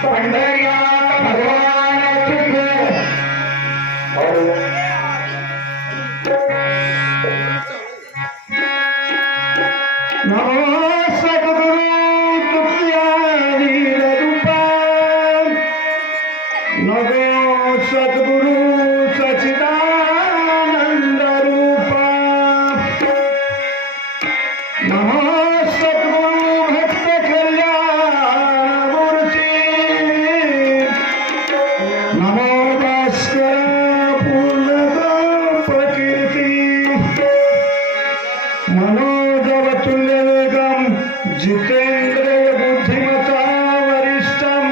पंढरीनाथ भगवान की जय. नमो सद्गुरु तुझ्या वीर रूपा, नमो सद्गुरु सच्चिदानंद रूपा, नमो सद्गुरु भक्त कल्याण मूर्ती, नमो भास्कर पूर्ण प्रकृती, मनोजवतुल्य वेगम जितेंद्रिय बुद्धिमता वरिष्ठम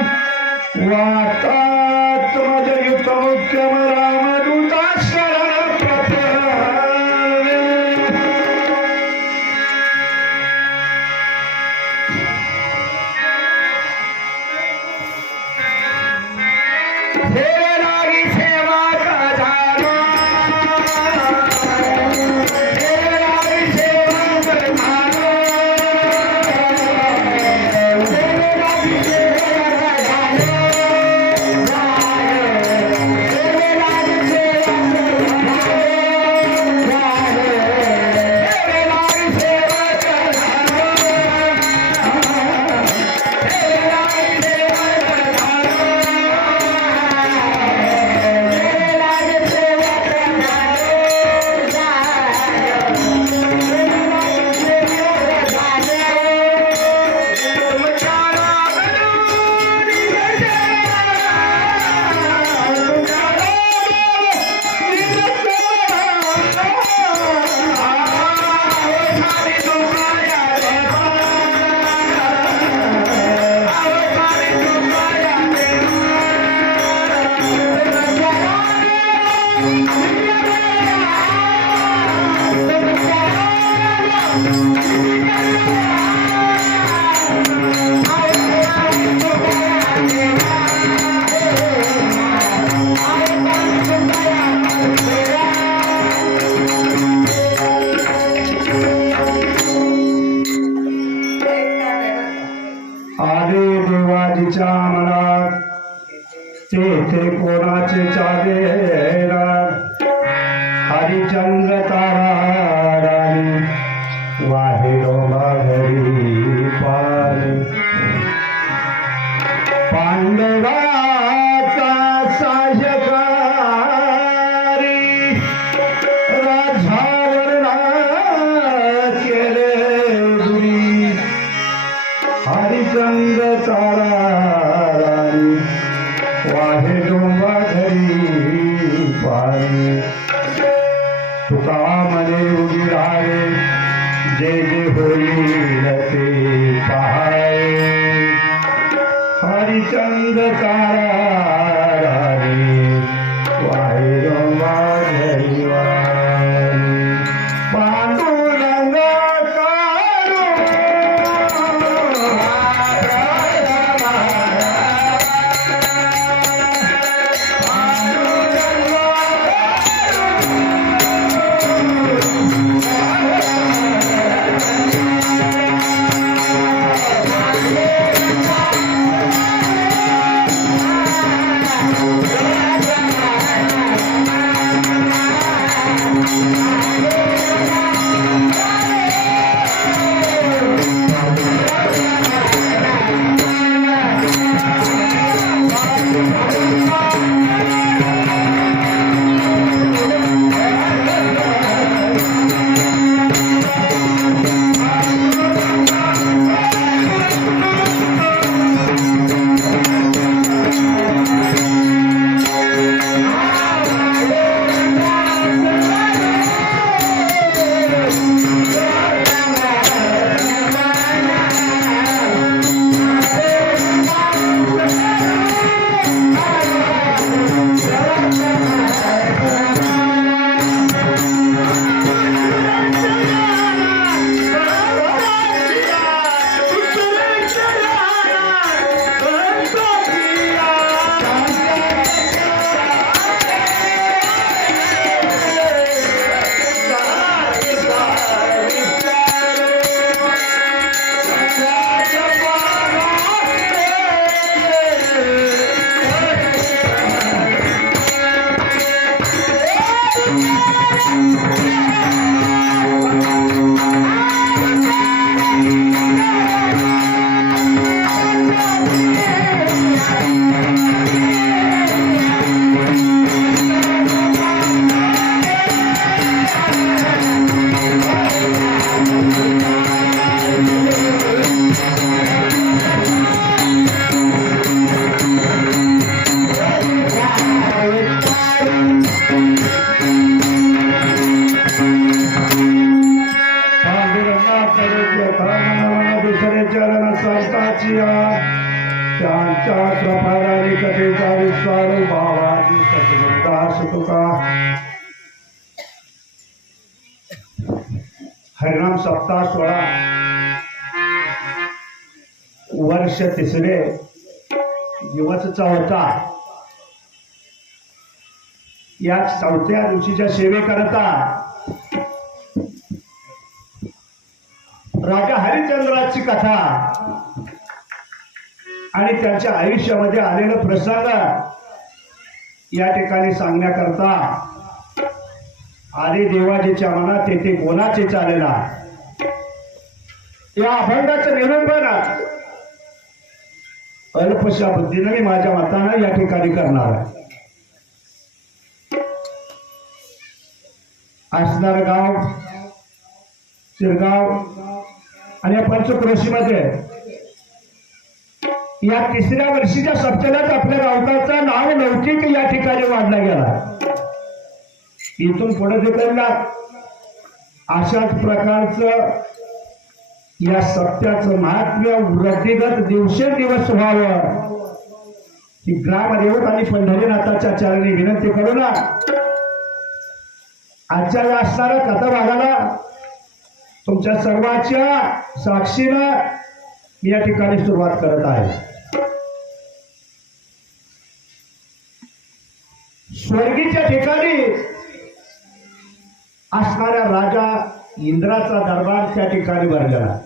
वातात्मजयुत मुख्यम रामदूता शरण प्रपन्ने. हे नारी सेवा का झाला, आदे देवाजीच्या मनात तेथे कोणाचे चालेना, हरिचंद्र तारा राणी वाहे घरी पाणी, पांडवाचा साह्यकारी राजावर केले दुरी, हरिचंद्र तारा राणी वाहे घरी पाणी. तुका मने उभी राहे जे जे होईल ते पहाय, हरिचंद्र तारा राणी वाहे घरी वाणी. पांडुरंग संतांची त्यांच्या स्वभावाने कथेचा विस्तार भावाची सद्गुरुदास तुका हरिनाम सप्ताह 16 वर्ष 3 दिवस 4 या 4थ्या दिवशीच्या सेवेकरता राजा हरिश्चंद्राची कथा आणि त्यांच्या आयुष्यामध्ये आलेलं प्रसंग या ठिकाणी सांगण्याकरता आदि देवाजीच्या मनात तेथे कोणाचे चालेला या अभंगाचं निरूपण अल्पशा बुद्धीने मी माझ्या मतानं या ठिकाणी करणार आहे. असणार गाव शिरगाव आणि या पंचक्रोशीमध्ये या 3ऱ्या वर्षीच्या सप्त्यालाच आपल्या गावकाचा नाव लौकिक या ठिकाणी वाढला गेला. इथून पुढे देखील अशाच प्रकारचं या सत्याचं महात्म्य वृद्धिगत दिवसेंदिवस व्हावं ही ग्रामदेवत आणि पंढरीनाथाच्या चरणी विनंती करू ना. आजच्या या असणाऱ्या कथा भागाला तुमच्या सर्वांच्या साक्षीनं मी या ठिकाणी सुरुवात करत आहे. स्वर्गीच्या ठिकाणी असणाऱ्या राजा इंद्राचा दरबार त्या ठिकाणी भरलेला.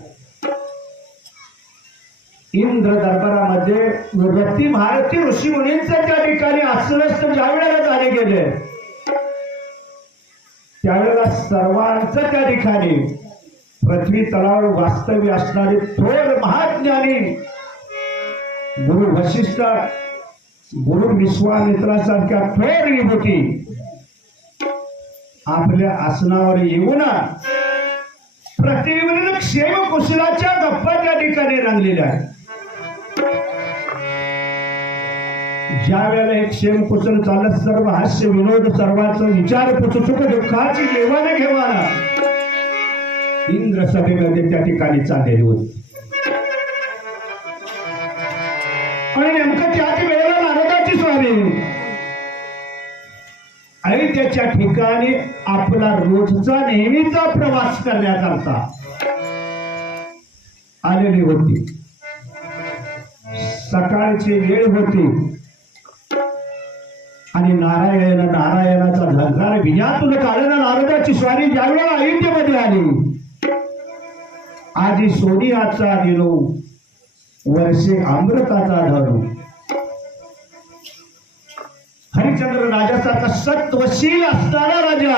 इंद्र दरबारामध्ये रती भारती ऋषी मुनींचं त्या ठिकाणी अस्वस्थ ज्या वेळेला झाले गेले त्यावेळेला सर्वांचं त्या ठिकाणी पृथ्वी तलावर वास्तव्य असणारे थोर महाज्ञानी गुरु वशिष्ठ गुरु विश्वामित्रासारख्या थोर विभूती आपल्या आसनावर येऊन प्रतिनिधीने क्षेम कुशलाच्या गप्पा त्या ठिकाणी रंगलेल्या आहेत. ज्या वेळेला एक क्षेम कुशल चालत सर्व हास्य विनोद सर्वांचा विचार सुख दुःखाची देवाने घेवाना इंद्र सभेमध्ये त्या ठिकाणी चाललेली होती. आणि नेमकं त्याच वेळेला नारदाची स्वामी आणि त्याच्या ठिकाणी आपला रोजचा नेहमीचा प्रवास करण्याकरता आलेली होती. सकाळची वेळ होती आणि नारायणाचा झंकार विजातून काढणं नारदाची स्वारी ज्यावेळेला अयोध्येमध्ये आली आधी सोनियाचा दिलो वर्षे अमृताचा धरू. हरिश्चंद्र राजासारखा सत्वशील असणारा राजा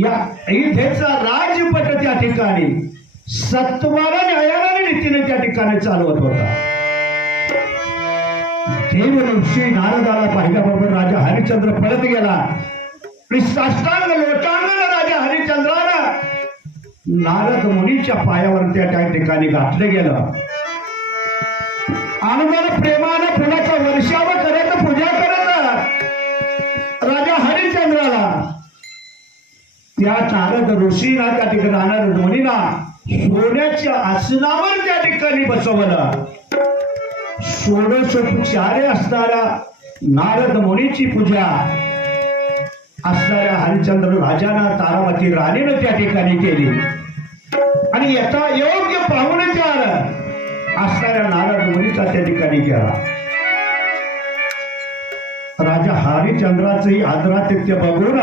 या अयोध्येचा राजपट त्या ठिकाणी सत्वाला न्यायाला रीतीने त्या ठिकाणी चालवत होता. देवऋषी नारदाला पाहिल्याबरोबर राजा हरिश्चंद्र पळत गेला आणि साष्टांग लोटांगण राजा हरिश्चंद्राला नारद मुनीच्या पायावर त्या ठिकाणी घातलं गेलं. आनंदाने प्रेमाने फुलाचा वर्षाव करत पूजा करत राजा हरिश्चंद्राला त्या नारद ऋषीला त्या ठिकाणी नारद मुनीला सोन्याच्या आसनावर त्या ठिकाणी बसवलं. षोडशोपचारे असणाऱ्या नारद मुनीची पूजा असणाऱ्या हरिश्चंद्र राजानं तारावती राणीनं त्या ठिकाणी केली आणि याचा योग्य पाहुणचार असणाऱ्या नारद मुनीचा त्या ठिकाणी केला. राजा हरिश्चंद्राचंही आदरातिथ्य बघून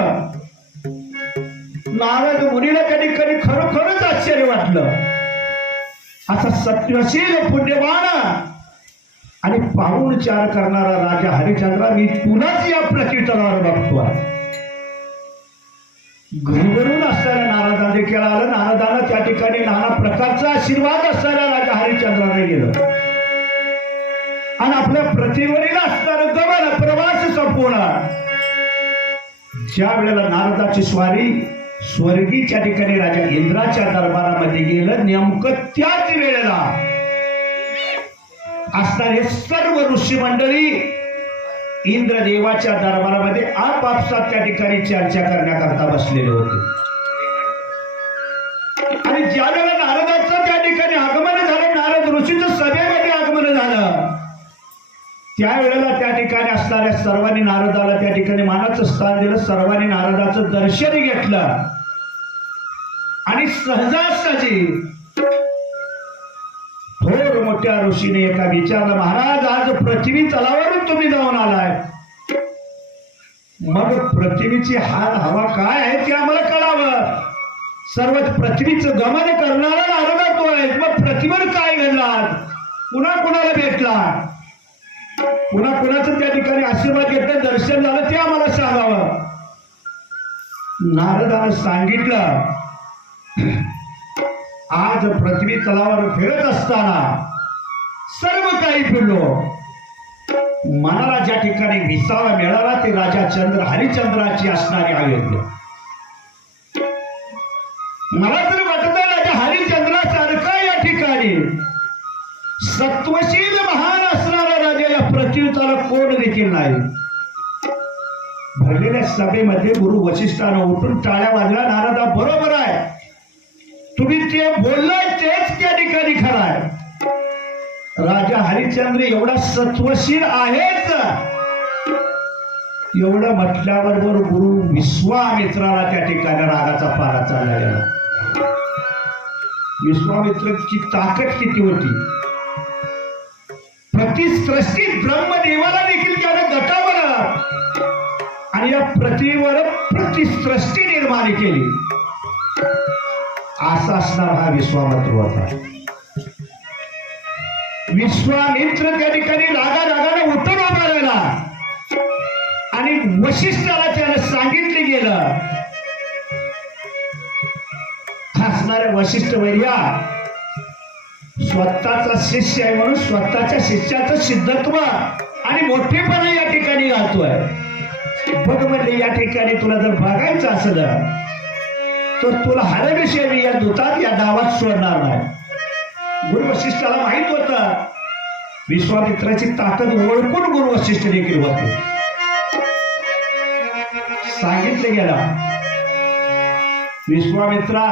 नारद मुनीला त्या ठिकाणी खरोखरच आश्चर्य वाटलं. असा सत्यशील पुण्यवान आणि पाहुणचार करणारा राजा हरिश्चंद्रा मी तुलाच या प्रतीतलावर बघतो. घरून असणाऱ्या नारदा देखील आलं. नारदाला त्या ठिकाणी नाना प्रकारचा आशीर्वाद असणाऱ्या राजा हरिश्चंद्राने गेलं आणि आपल्या प्रतिवरील असणारं गमन प्रवास संपूर्ण. ज्या वेळेला नारदाची स्वारी स्वर्गीच्या ठिकाणी राजा इंद्राच्या दरबारामध्ये गेलं नेमकं त्याच वेळेला असणारे सर्व ऋषी मंडळी इंद्रदेवाच्या दरबारामध्ये आपापसात त्या ठिकाणी चर्चा करण्याकरता बसलेले होते. आणि ज्या वेळेला नारदाचं त्या ठिकाणी आगमन झालं त्यावेळेला त्या ठिकाणी असणाऱ्या सर्वांनी नारदाला त्या ठिकाणी मानाचं स्थान दिलं. सर्वांनी नारदाचं दर्शन घेतलं आणि सहजासहजी थोर मोठ्या ऋषीने एका विचारलं, महाराज आज पृथ्वी तलावरून तुम्ही जाऊन आलाय, मग पृथ्वीची हाल हवा काय आहे ते आम्हाला कळावं. सर्व पृथ्वीचं गमन करणारा नारद तो आहे, मग पृथ्वीवर काय घडला, पुन्हा कुणाला भेटला, पुन्हा कुणाचं त्या ठिकाणी आशीर्वाद घेतलं, दर्शन झालं ते आम्हाला सांगावं. नारदानं सांगितलं, आज पृथ्वी तलावर फिरत असताना सर्व काही फिरलो. मनाला ज्या ठिकाणी विसावा मिळाला ते राजा चंद्र हरिचंद्राची असणारी अयोध्या. मला तर वाटत राजा हरिचंद्रासारखा या ठिकाणी सत्वशील महान असणारा राजा या पृथ्वीतला कोण देखील नाही. भरलेल्या सभेमध्ये गुरु वशिष्ठानं उठून टाळ्या वाजल्या, नारदा बरोबर आहे, तुम्ही ते बोललाय तेच त्या ठिकाणी खरं आहे. राजा हरिश्चंद्र एवढा सत्वशील आहेच. एवढं म्हटल्याबरोबर गुरु विश्वामित्राला त्या ठिकाणी रागाचा पारा चालला गेला. विश्वामित्राची ताकद किती होती, प्रतिसृष्टी ब्रह्मदेवाला देखील त्याने गटावलं आणि या पृथ्वीवर प्रतिसृष्टी निर्माण केली. असा असणार हा विश्वामित्र होता. विश्वामित्र त्या ठिकाणी रागाने उठून उभा राहिला आणि वशिष्ठाला त्याला सांगितले गेलं, असणाऱ्या वशिष्ठ वैर्या स्वतःचा शिष्य आहे म्हणून स्वतःच्या शिष्याचं सिद्धत्व आणि मोठेपणा या ठिकाणी घालतोय. बघ म्हणजे या ठिकाणी तुला जर बघायचं असलं तर तुला हरविषयी मी या दूतात या गावात सोडणार नाही. गुरु वशिष्ठाला माहित होतं विश्वामित्राची ताकद ओळखून गुरु वशिष्ठ देखील होते. सांगितलं गेलं, विश्वामित्रा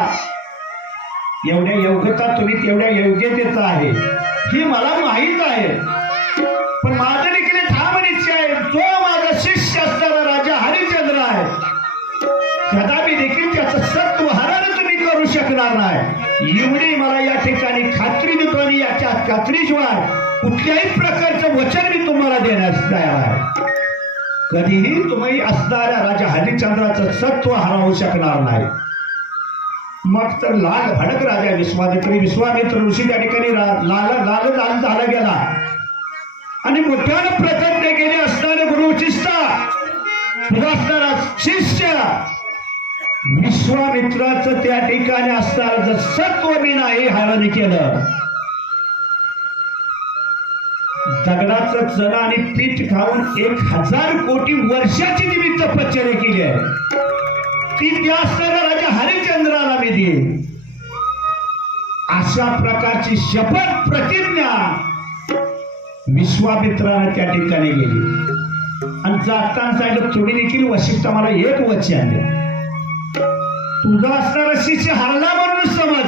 एवढ्या योग्यता तुम्ही तेवढ्या योग्यतेचा आहे ही मला माहित आहे, पण माझं देखील ठाम निश्चय आहे, जो माझा शिष्य असणारा राजा हरिश्चंद्र आहे कदापि देखील त्याचं सत्व हरण तुम्ही करू शकणार नाही. एवढी मला या ठिकाणी खात्री देतो आणि याच्या खात्रीशिवाय कुठल्याही प्रकारचं वचन मी तुम्हाला देण्यास तयार आहे. कधीही तुम्ही असणाऱ्या राजा हरिश्चंद्राचं सत्व हरवू शकणार नाही. मग तर लाल भडक राजा विश्वामित्र ऋषी त्या ठिकाणी लाल झाला गेला आणि मोठ्यानं प्रतिज्ञा केली, असणारे गुरु वशिष्ठा तुझा असणारा शिष्य विश्वामित्राचं त्या ठिकाणी असणारं जर सत्व मी नाही हरण केलं, दगडाचं चणा आणि पीठ खाऊन 1000 कोटी वर्षाची निमित्त तपश्चर्या केली आहे ती त्या असणाऱ्या राजा हरिश्चंद्राला मी देईन. अशा प्रकारची शपथ प्रतिज्ञा विश्वामित्राने त्या ठिकाणी गेली आणि जाताना सांगितलं, तुम्ही देखील वशिष्ठ मला एक वचन द्या, तुझा असणारा शिष्य हरला म्हणून समज,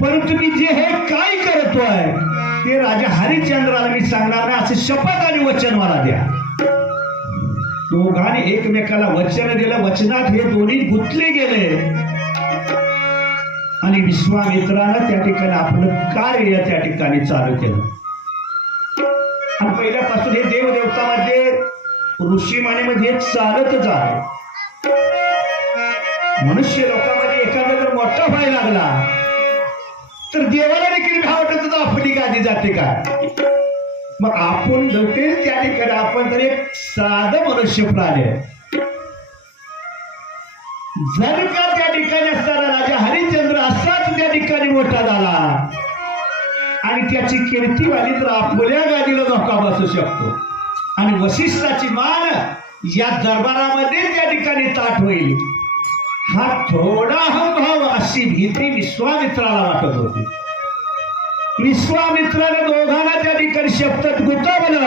परंतु मी जे हे काय करतोय ते राजा हरिश्चंद्राला मी सांगणार नाही असं शपथ आणि वचन मला द्या. दोघांनी एकमेकाला वचन दिलं. वचनात हे दोन्ही गुंतले गेले आणि विश्वामित्रानं त्या ठिकाणी आपलं कार्य त्या ठिकाणी चालू केलं. आणि पहिल्यापासून हे देवदेवतामध्ये ऋषीमानेमध्ये चालतच आहे. मनुष्य लोकांमध्ये एखादा जर मोठा व्हायला लागला तर देवाला देखील भावटत तर आपली गादी जाते का. मग आपण देखील त्या ठिकाणी आपण तर एक साधं मनुष्य प्राणी आहे. जर का त्या ठिकाणी असताना राजा हरिश्चंद्र असाच त्या ठिकाणी मोठा झाला आणि त्याची कीर्ती वाली तर आपल्या गादीला धोका बसू शकतो आणि वशिष्ठाची मान या दरबारामध्ये त्या ठिकाणी ताट होईल. हा थोडा भाव अशी भीती विश्वामित्राला वाटत होती. विश्वामित्राने दोघांना त्या ठिकाणी शपथ गुंतवलं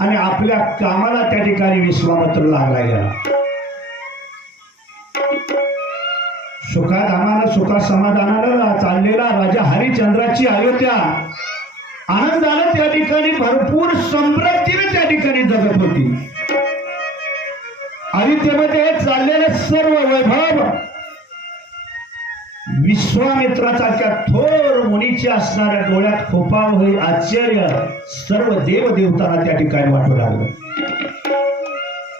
आणि आपल्या कामाला त्या ठिकाणी विश्वामित्र लागला गेला. सुखाधामानं सुखा समाधानानं चाललेला राजा हरिश्चंद्राची अयोध्या आनंदानं त्या ठिकाणी भरपूर समृद्धीने त्या ठिकाणी जगत होती. अयोध्येमध्ये चाललेलं सर्व वैभव विश्वामित्रासारख्या थोर मुनीच्या असणाऱ्या डोळ्यात खोपा होई आश्चर्य सर्व देवदेवतांना त्या ठिकाणी वाटू लागलं.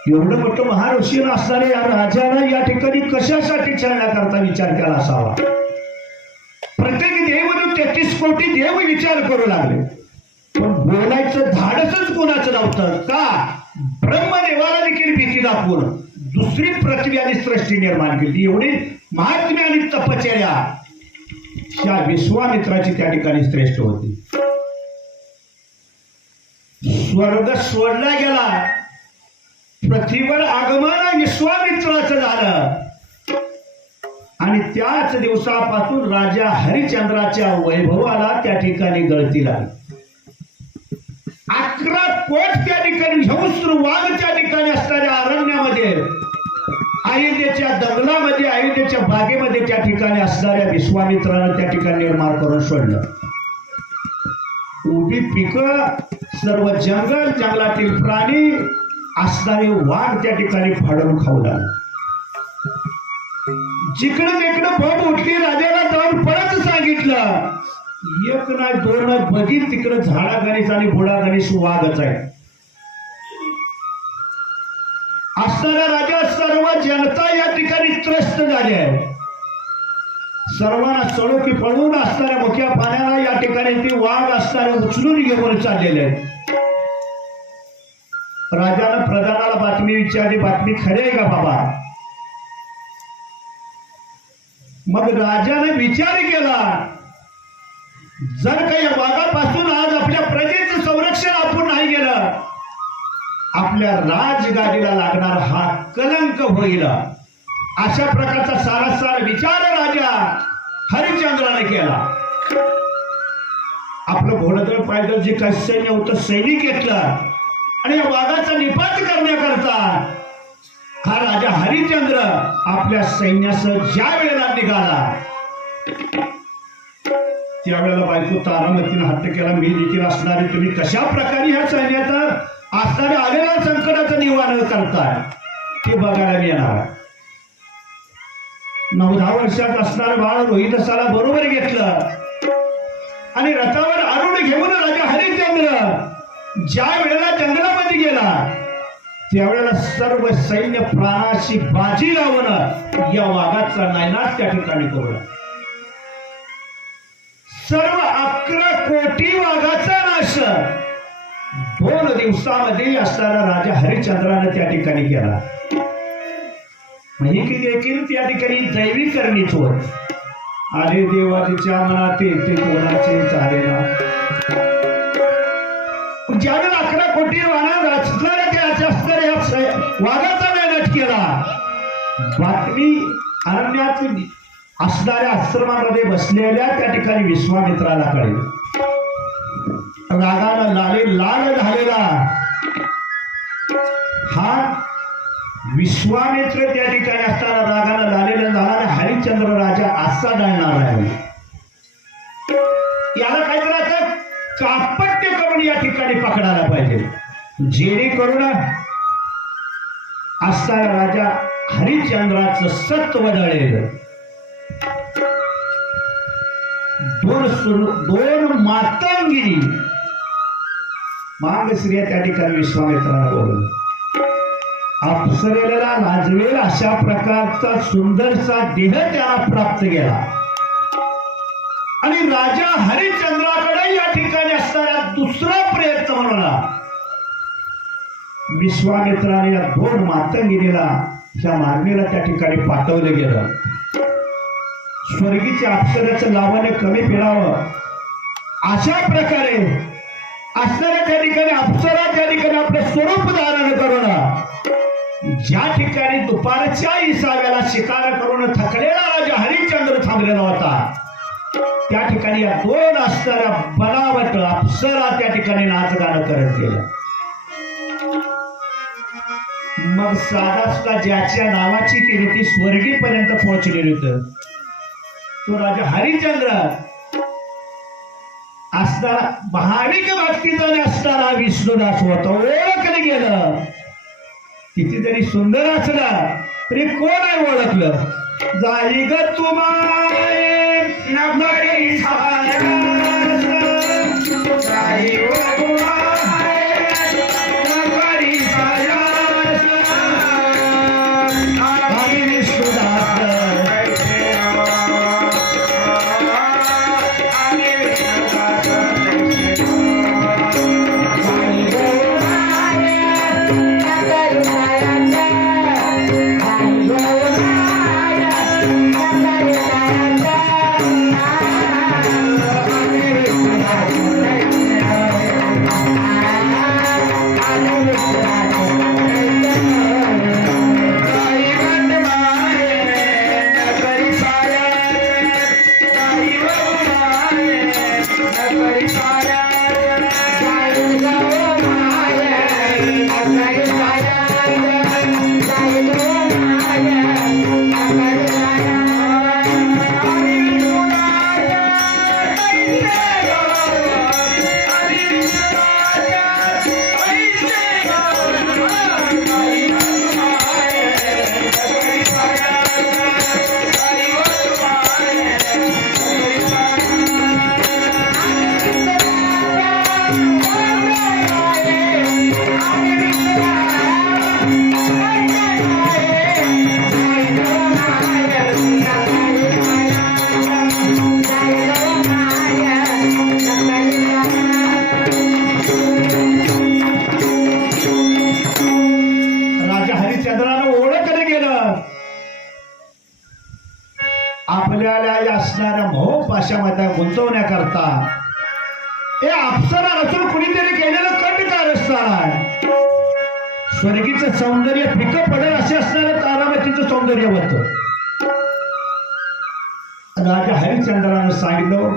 एवढं मोठं महाऋषी असणाऱ्या या राजाला या ठिकाणी कशासाठी छळण्याकरता विचार केला असावा. प्रत्येक देवदेव 33 कोटी देव विचार करू लागले, पण बोलायचं धाडसच कोणाचं नव्हतं. का? ब्रह्मदेवाला देखील भीती दाखवून दुसरी पृथ्वी आणि सृष्टी निर्माण केली. एवढी महात्म्य आणि तपश्चर्या या विश्वामित्राची त्या ठिकाणी श्रेष्ठ होती. स्वर्ग सोडला गेला, पृथ्वीवर आगमन विश्वामित्राचं झालं आणि त्याच दिवसापासून राजा हरिश्चंद्राच्या वैभवाला त्या ठिकाणी गळती लागली. 11 कोट त्या ठिकाणी झंस्र वाघ त्या ठिकाणी असणाऱ्या अरण्यामध्ये, अयोध्येच्या दंगलामध्ये, अयोध्येच्या बागेमध्ये त्या ठिकाणी असणाऱ्या विश्वामित्रानं त्या ठिकाणी निर्माण करून सोडलं. उभी पिकं, सर्व जंगल, जंगलातील प्राणी, असणारे वाघ त्या ठिकाणी फाडून खाऊ लागले. जिकडं तिकडं बोंब उठली. राजाला जाऊन परत सांगितलं, एक नाही दोन नाही, बघील तिकडं झाडा गणेश आणि बुडा गणेश वाघच आहे. असणारा राजा सर्व जनता या ठिकाणी त्रस्त झाली आहे. सर्वांना सळो की पळून असणाऱ्या मोठ्या पाण्याला या ठिकाणी ते वाघ असणारे उचलून घेऊन चाललेले आहेत. राजानं प्रधानाला बातमी विचारली, बातमी खरी आहे का बाबा? मग राजाने विचार केला, जर काही वाघापासून आज आपल्या प्रजेचं संरक्षण आपण नाही केलं, आपल्या राजगादीला लागणार हा कलंक होईल. अशा प्रकारचा सारासार विचार राजा हरिश्चंद्राने केला. आपलं घोडदळ पायदळ जे काही सैन्य होतं सैनिक घेतलं आणि या वाघाचा निपात करण्याकरता हा राजा हरिश्चंद्र आपल्या सैन्यासह ज्या वेळेला निघाला, त्यावेळेला बायको तारामतीने हट्ट केला, मी देखील असणारे, तुम्ही कशा प्रकारे ह्या सैन्याचा असणाऱ्या आलेल्या संकटाचं निवारण करताय ते बघायला येणार. 9-10 वर्षात असणार बाळ रोहिदासाला बरोबर घेतलं आणि रथावर आरूढ घेऊन राजा हरिश्चंद्र ज्या वेळेला जंगलामध्ये गेला, त्यावेळेला सर्व सैन्य प्राणाशी बाजी लावून या वाघाचा नायनाट त्या ठिकाणी करू. सर्व 11 कोटी वाघाचा नाश 2 दिवसामध्ये असणारा राजा हरिश्चंद्राने त्या ठिकाणी केला. देखील त्या ठिकाणी दैवी करणीच होत. आले देवा तिच्या मनात ते कोणाचे चालेना. ज्यावेळेला 11 कोटी वाघाचा नायनाट केला, बातमी अरण्यात असणाऱ्या आश्रमामध्ये बसलेल्या त्या ठिकाणी विश्वामित्राला कळेल. रागानं लाल झालेला हा विश्वामित्र त्या ठिकाणी असताना रागानं लालेला झाला. हरिश्चंद्र राजा असा जाणार आहे. याला काहीतरी आता कापट्य करून या ठिकाणी पकडायला पाहिजे, जेणेकरून असणारा राजा हरिश्चंद्राचं सत्व दळेल. 2 मातंगिनी मांगश्रिया त्या ठिकाणी विश्वामित्राला बोलवलं. अप्सरेला लाजवेल अशा प्रकारचा सुंदरसा देह त्याला प्राप्त केला आणि राजा हरिश्चंद्राकडे या ठिकाणी असणारा दुसरा प्रयत्न म्हणला. विश्वामित्राने या 2 मातंगिनीला त्या मागणीला त्या ठिकाणी पाठवलं गेलं. स्वर्गीच्या अप्सरेचं लावाने कमी फिरावं अशा प्रकारे असणाऱ्या त्या ठिकाणी अप्सरा त्या ठिकाणी आपलं स्वरूप धारण करून ज्या ठिकाणी दुपारच्या इसाव्याला शिकार करून थकलेला राजा हरिश्चंद्र थांबलेला होता, त्या ठिकाणी या 2 असणाऱ्या बनावट अप्सरा त्या ठिकाणी नाच गाणं करत गेल्या. मग साधासुद्धा ज्याच्या नावाची केली ती स्वर्गीपर्यंत पोहोचलेली होत, तो राजा हरिश्चंद्र असणारा भाविक भक्तीचा असणारा विष्णुदास होता ओळखलं गेलं. किती जरी सुंदर असलं तरी कोण आहे ओळखलं. जाई ग तुम्हारे नगरी छाया जाई ग तुम्हारे नगरी छाया आम्ही विष्णुदास आपल्याला या असणाऱ्या मोहपाशामध्ये गुंतवण्याकरता हे अप्सरा नसून कुणीतरी केलेलं कंटकारस्थान आहे. स्वर्गीचं सौंदर्य फिकं पडेल असे असणारं तारामतीचं सौंदर्य होतं. राजा हरिश्चंद्रानं सांगितलं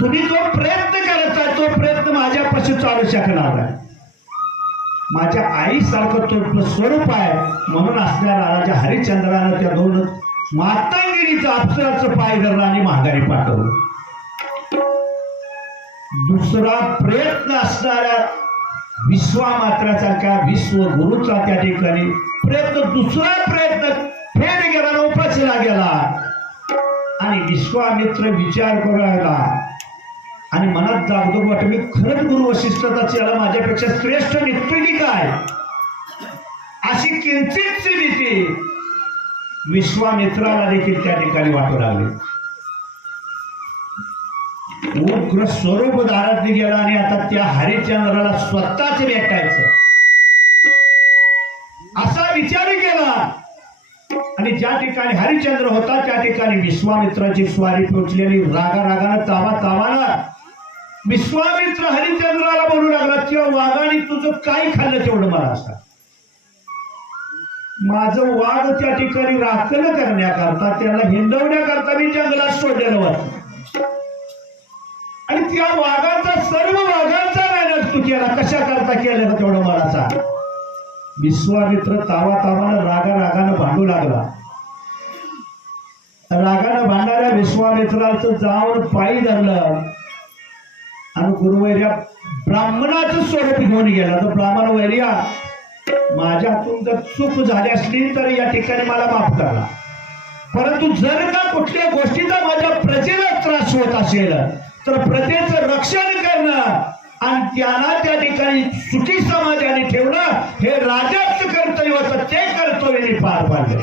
तुम्ही जो प्रयत्न करताय तो प्रयत्न माझ्यापाशी चालू शकणार आहे. माझ्या आईसारखं तो स्वरूप आहे. म्हणून असणारा राजा हरिश्चंद्रानं त्या दोन मातंगिरीचं अप्सराचं पाय धरलं आणि माघारी पाठवलं. दुसरा प्रयत्न असणाऱ्या विश्वामात्रासारख्या विश्वगुरूचा त्या ठिकाणी दुसरा प्रयत्न फेल गेला, उपसला गेला आणि विश्वामित्र विचार करू लागला आणि मनात जागतो वाटत मी खरंच गुरु वशिष्ठाचा याला माझ्यापेक्षा श्रेष्ठ निघतोय की काय, अशी किंचितची भीती विश्वामित्राला देखील त्या ठिकाणी वाटू लागली. उग्र स्वरूप धारण गेला आणि आता त्या हरिश्चंद्राला स्वतःच भेटायचं असा विचार केला. आणि ज्या ठिकाणी हरिश्चंद्र होता त्या ठिकाणी विश्वामित्राची स्वारी पोचलेली. रागारागानं तावाना विश्वामित्र हरिश्चंद्राला बोलू लागला किंवा वाघाने तुझं काय खाल्लं तेवढं मला सांग. माझं वाघ त्या ठिकाणी राखण करण्याकरता त्याला हिंडवण्याकरता मी जंगलात सोडलेलं होतं आणि त्या वाघाचा सर्व वाघांचा मेहनत तू केला कशा करता केलं तेवढं मला सांग. विश्वामित्र तावानं रागानं भांडू लागला. रागानं भांडणाऱ्या विश्वामित्राचं जाऊन पायी धरलं आणि गुरुवैर्या ब्राह्मणाचं स्वरूप घेऊन गेला. तर ब्राह्मण वैर्या माझ्या हातून जर चूक झाली असली तर या ठिकाणी मला माफ करा, परंतु जर का कुठल्या गोष्टीचा माझ्या प्रजेला त्रास होत असेल तर प्रजेचं रक्षण करणं आणि त्यांना त्या ठिकाणी सुखी समाजाने ठेवणं हे राजाचं कर्तव्य होतं. ते कर्तव्य मी पार पाडलं.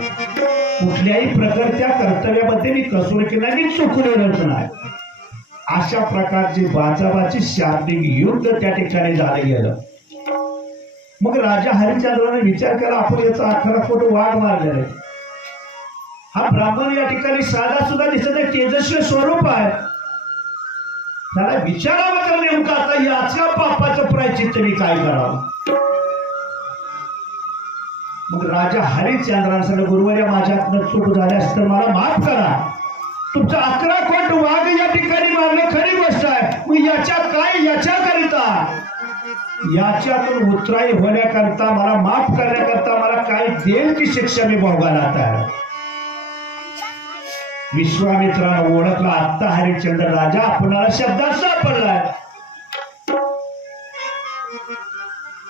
कुठल्याही प्रकारच्या कर्तव्यामध्ये मी कसूर केला मी चुकलेलंच नाही. अशा प्रकारची बाचाबाची शाब्दिक युद्ध त्या ठिकाणी झालं गेलं. मग राजा हरिश्चंद्राने विचार केला आपण याचा 11 कोट वाघ मारलेला आहे. हा ब्राह्मण या ठिकाणी साधा सुद्धा दिसत नाही, तेजस्वी स्वरूप आहे. त्याला विचारावं तर नेमकं आता याच्या पापाचं प्रायश्चित्त मी काय करावं. मग राजा हरिश्चंद्राने सांगितलं गुरुवर्या माझ्यातनं चूक झाल्यास तर मला माफ करा. तुमचं 11 कोट वाघ या ठिकाणी मारलं खरी गोष्ट आहे. मग याच्याकरिता याच्यातून उतराई होण्याकरता मला माफ करण्याकरता मला काय देईल की शिक्षा मी भोगायला तयार. विश्वामित्रानं ओळखला, आत्ता हरिश्चंद्र राजा आपणाला शब्दात सापडलाय.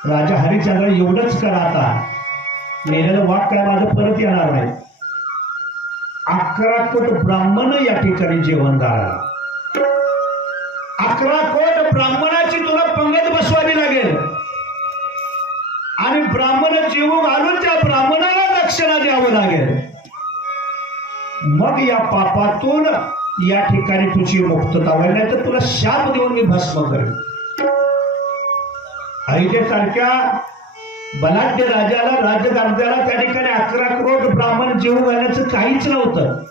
राजा हरिश्चंद्र एवढंच करा, आता मेलेलं वाघ काय माझं परत येणार नाही. 11 कोट ब्राह्मण या ठिकाणी जेवण करायला. 11 कोट ब्राह्मणाची तुला पंगत बसवावी लागेल आणि ब्राह्मण जेवू घालून त्या ब्राह्मणाला दक्षिणा द्यावं लागेल. मग या पापातून या ठिकाणी तुझी मुक्तता होईल, नाही तर तुला शाप देऊन मी भस्म करेन. सारख्या बलाढ्य राजाला, राजगार्जाला त्या ठिकाणी 11 करोड ब्राह्मण जेवू घालण्याचं काहीच नव्हतं.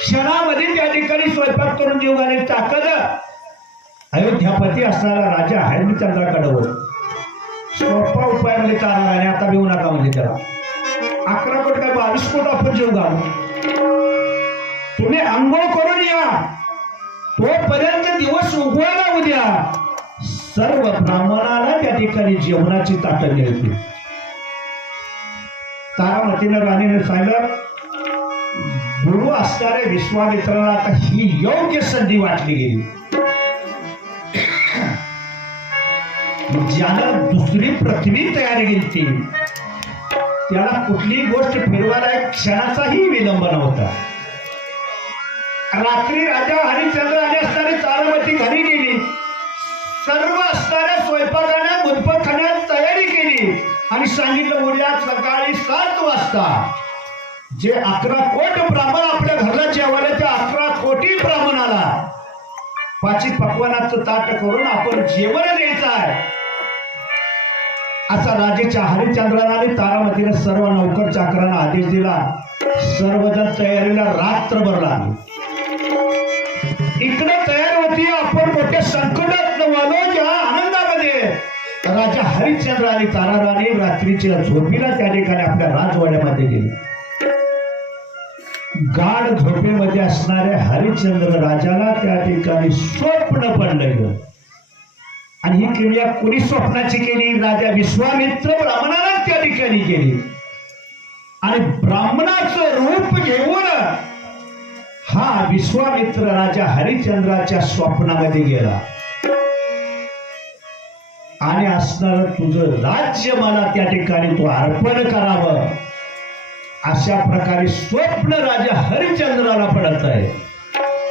क्षणामध्ये त्या ठिकाणी स्वयंपाक करून जेवू घालण्याची ताकद अयोध्यापती असणारा राजा हरिश्चंद्राकडे होता. सोपा उपाय म्हणजे चालणार आणि आता भिवू नका म्हणजे त्याला. 11 कोट काय 22 कोट आपण जेवू घालू. तुम्ही अंघोळ करून या, तोपर्यंत दिवस उगवायला उद्या सर्व ब्राह्मणाला त्या ठिकाणी जेवणाची ताटं मिळते. तारामतीनं राणीने सांगितलं, गुरु असणाऱ्या विश्वामित्राला आता ही योग्य संधी वाटली गेली. ज्यानं दुसरी पृथ्वी तयार केली त्याला कुठली गोष्ट फिरवायला एक क्षणाचाही विलंब नव्हता. रात्री राजा हरिश्चंद्र आणि असणारी तारामती घरी गेली. सर्व असणाऱ्या स्वयंपाकाने मुलपखान्यात तयारी केली आणि सांगितलं, उद्या सकाळी 7 वाजता जे 11 कोट ब्राह्मण आपल्या घरला जेवायला, त्या 11 कोटी ब्राह्मणाला पाची पक्वानाचं ताट करून आपण जेवण द्यायचं आहे, असा राजेच्या हरिश्चंद्राने आणि तारामतीने सर्व नौकर चाकरांना आदेश दिला. सर्वजण तयारीला रात्रभर लागले. इकडे तयार होती, आपण मोठ्या संकटात नवालो ज्या आनंदामध्ये राजा हरिश्चंद्र आणि ताराराणी रात्रीच्या झोपीला त्या ठिकाणी आपल्या राजवाड्यामध्ये गेले. गाढ झोपेमध्ये असणाऱ्या हरिश्चंद्र राजाला त्या ठिकाणी स्वप्न पडलं आणि ही क्रिया कोणी स्वप्नाची केली? राजा विश्वामित्र ब्राह्मणाला त्या ठिकाणी केली आणि ब्राह्मणाचं रूप घेऊन हा विश्वामित्र राजा हरिश्चंद्राच्या स्वप्नामध्ये गेला आणि असणार तुझं राज्य मला त्या ठिकाणी तू अर्पण करावं, अशा प्रकारे स्वप्न राजा हरिश्चंद्राला पडत आहे.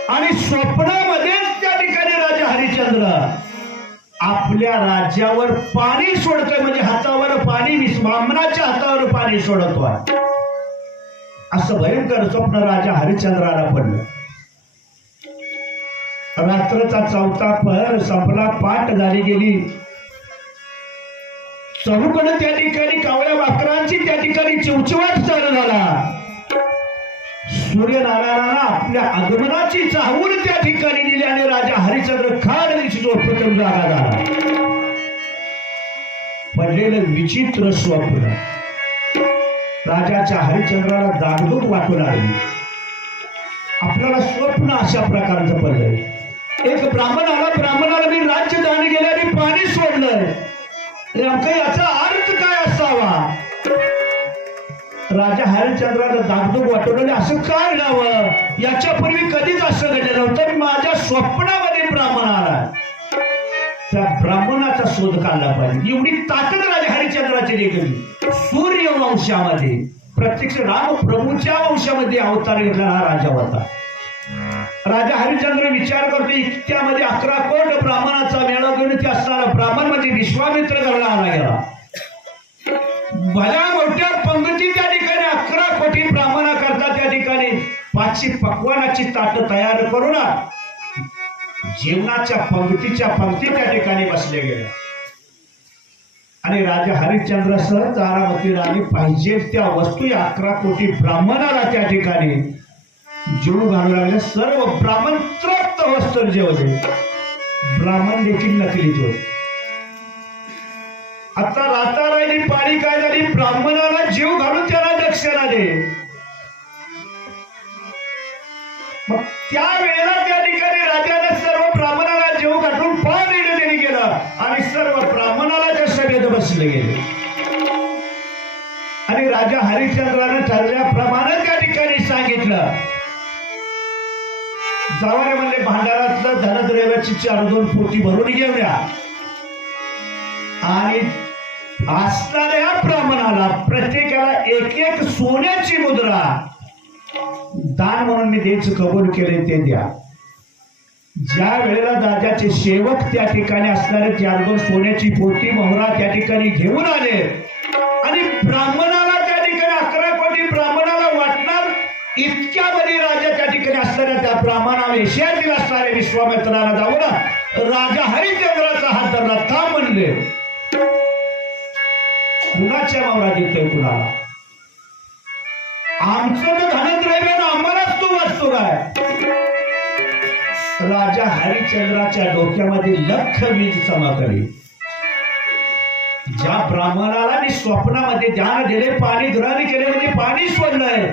आणि स्वप्नामध्येच त्या ठिकाणी राजा हरिश्चंद्र आपल्या राज्यावर पाणी सोडतोय, म्हणजे हातावर पाणी, ब्राह्मणाच्या हातावर पाणी सोडतोय. असं भयंकर स्वप्न राजा हरिश्चंद्राला पडलं. रात्रचा 4था पहर संपला, पाठ झाली गेली. चहूकडे त्या ठिकाणी कावळ्या वाकरांची त्या ठिकाणी चिवचिवाट चालू झाला. सूर्यनारायणाला आपल्या आगमनाची चाहूल त्या ठिकाणी दिली आणि राजा हरिश्चंद्र खाड झोपेतून जागा झाला. पडलेलं विचित्र स्वप्न राजाच्या हरिश्चंद्राला दागदूक वाटू लागली. आपल्याला स्वप्न अशा प्रकारचं पडलंय. एक ब्राह्मणाला मी राज्य दान केलं आणि पाणी सोडलंय, नेमकं याचा अर्थ काय असावा? राजा हरिश्चंद्राला दागदूक वाटवलं, असं काय घडावं? याच्यापूर्वी कधीच असं घडलं नव्हतं. माझ्या स्वप्नामध्ये ब्राह्मण आला, त्या ब्राह्मणाचा शोध काढला पाहिजे. एवढी ताकद राजा हरिश्चंद्राची देखील. सूर्य वंशामध्ये, प्रत्यक्ष राम प्रभूच्या वंशामध्ये अवतार घेतला हा राजा होता. राजा हरिश्चंद्र विचार करतो, इतक्यामध्ये 11 कोट ब्राह्मणाचा मेळा घेऊन ते असणारा ब्राह्मण म्हणजे विश्वामित्र घरला आला गेला. भल्या मोठ्या पंक्ती त्या ठिकाणी 11 कोटी ब्राह्मणा करता त्या ठिकाणी पाचशे पक्वानाची ताट तयार करून जेवणाच्या पंक्तीच्या पंक्ती त्या ठिकाणी बसले गेल्या. आणि राजा हरिश्चंद्रासह तारामती राणी पाहिजे त्या वस्तू 11 कोटी ब्राह्मणाला त्या ठिकाणी जेवू घालू लागले. सर्व ब्राह्मण तृप्त वस्त्र जेवले, ब्राह्मण देखील नकलीच होते. आता राताराणी पाळी काय झाली? ब्राह्मणाला जीव घालून त्याला दक्षिणा दे. मग त्या वेळेला त्या ठिकाणी राजाने सर्व ब्राह्मणाला जीव घालून पाणी देणे गेलं आणि सर्व ब्राह्मणाला त्या सभेत बसले गेले. आणि राजा हरिश्चंद्राने ठरल्याप्रमाणे त्या ठिकाणी सांगितलं, जावाने म्हणले भांडारातलं धनद्रव्याची 4-2 पोती भरून घेऊन या आणि असणाऱ्या ब्राह्मणाला प्रत्येकाला 1-1 सोन्याची मुद्रा दान म्हणून मी द्यायचं कबूल केले ते द्या. ज्या वेळेला राजाचे सेवक त्या ठिकाणी असणारे 4-2 सोन्याची पोती मोहरा त्या ठिकाणी घेऊन आले आणि ब्राह्मणाला त्या ठिकाणी 11 कोटी ब्राह्मणाला वाटणार इतक्यामध्ये राजा त्या ठिकाणी असणाऱ्या त्या ब्राह्मणा एशियातील असणाऱ्या विश्वामित्राला जाऊन राजा हरिश्चंद्राचा हात धरला. का म्हणले कुणाच्या मोहरा देतोय कुणाला? आमचं तर धनद्रव्य आम्हालाच तू वाचतो काय? राजा हरिश्चंद्राच्या डोक्यामध्ये लख वीज चमकली. ज्या ब्राह्मणाला मी स्वप्नामध्ये ध्यान दिले पाणी ग्रहण केले म्हणजे पाणी सोडलंय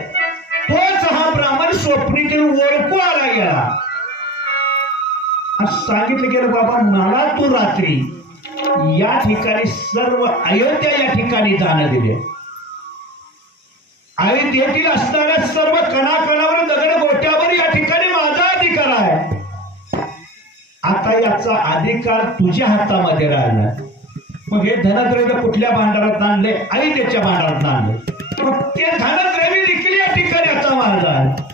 तोच हा ब्राह्मण स्वप्नीतील ओळखू आला गेला. सांगितलं गेलं बाबा मला तू रात्री या ठिकाणी सर्व अयोध्या या ठिकाणी दान दिले. अयोध्येतील असणाऱ्या सर्व कणाकणावर दगड गोट्यावर या ठिकाणी माझा अधिकार आहे. आता याचा अधिकार तुझ्या हातामध्ये राहिला. मग हे धनद्रव्य कुठल्या भांडारात आणले? अयोध्येच्या भांडारात आणले. मग ते धनद्रव्य देखील या ठिकाणी आता माझा आहे.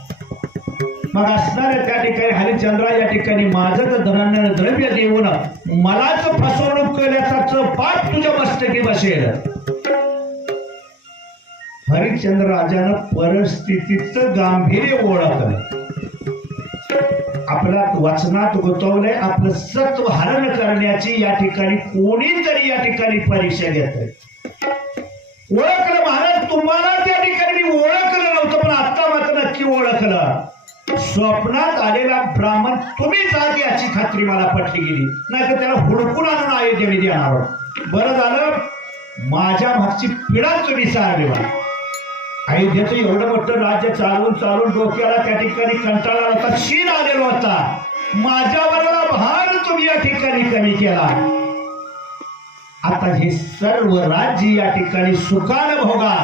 मग असणाऱ्या त्या ठिकाणी हरिश्चंद्रा या ठिकाणी माझं तर धनद्रव्य देऊन मलाच फसवणूक केल्याचा पाप तुझ्या मस्तकी बसेल. हरिश्चंद्र राजानं परिस्थितीचं गांभीर्य ओळखलं. आपल्या वचनात गुंतवलंय आपलं सत्व हरण करण्याची या ठिकाणी कोणीतरी या ठिकाणी परीक्षा घेतोय. ओळखलं महाराज तुम्हाला त्या ठिकाणी ओळखलं नव्हतं पण आता मात्र नक्की ओळखलं. स्वप्नात आलेला ब्राह्मण तुम्हीच आहात याची खात्री मला पटली गेली. नाही तर त्याला हुडकून आणून अयोध्येमध्ये देणार. बरं झालं माझ्या मागची पिढा तुम्ही सारली बा. अयोध्येचं एवढं मोठं राज्य चालून चालून डोक्याला त्या ठिकाणी कंटाळा होता, शीन आलेला होता. माझ्यावरला भार तुम्ही या ठिकाणी कमी केला. आता हे सर्व राज्य या ठिकाणी सुखानं भोगा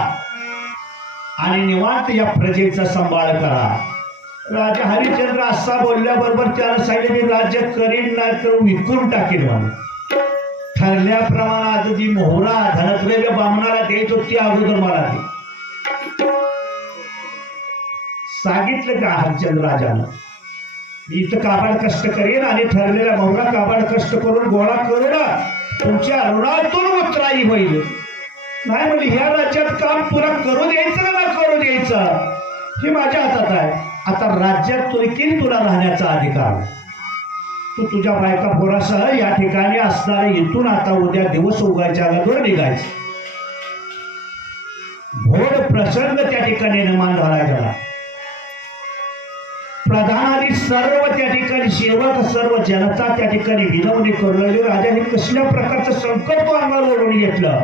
आणि निवांत या प्रजेचा सांभाळ करा. राजा हरिश्चंद्र असा बोलल्याबरोबर त्याला सांगितलं मी राज्य करीन नाही तर विकून टाकेल म्हणून. ठरल्याप्रमाणे आज जी मोहरा धनद्रव्य ब्राह्मणाला देत होती अगोदर मला ती सांगितलं का हरिश्चंद्र राजानं मी इथं काबाड कष्ट करेन आणि ठरलेल्या मोहरा काबाड कष्ट करून गोळा करून तुमच्या ऋणातून उतराई होईल. नाही म्हणजे ह्या राज्यात काम तुला करू द्यायचं ना करू द्यायचं हे माझ्या हातात आहे. आता राज्यात देखील तुला राहण्याचा अधिकार. तू तुझ्या बायका पोरासह या ठिकाणी असणारे इथून आता उद्या दिवस उगायच्या अगोदर निघायचं. घोर प्रसंग त्या ठिकाणी निर्माण झाला गेला. प्रधानादी सर्व त्या ठिकाणी सेवक सर्व जनता त्या ठिकाणी विनवणी करू लागली. राजाने कसल्या प्रकारचं संकट तो अंगावर ओढून घेतलं.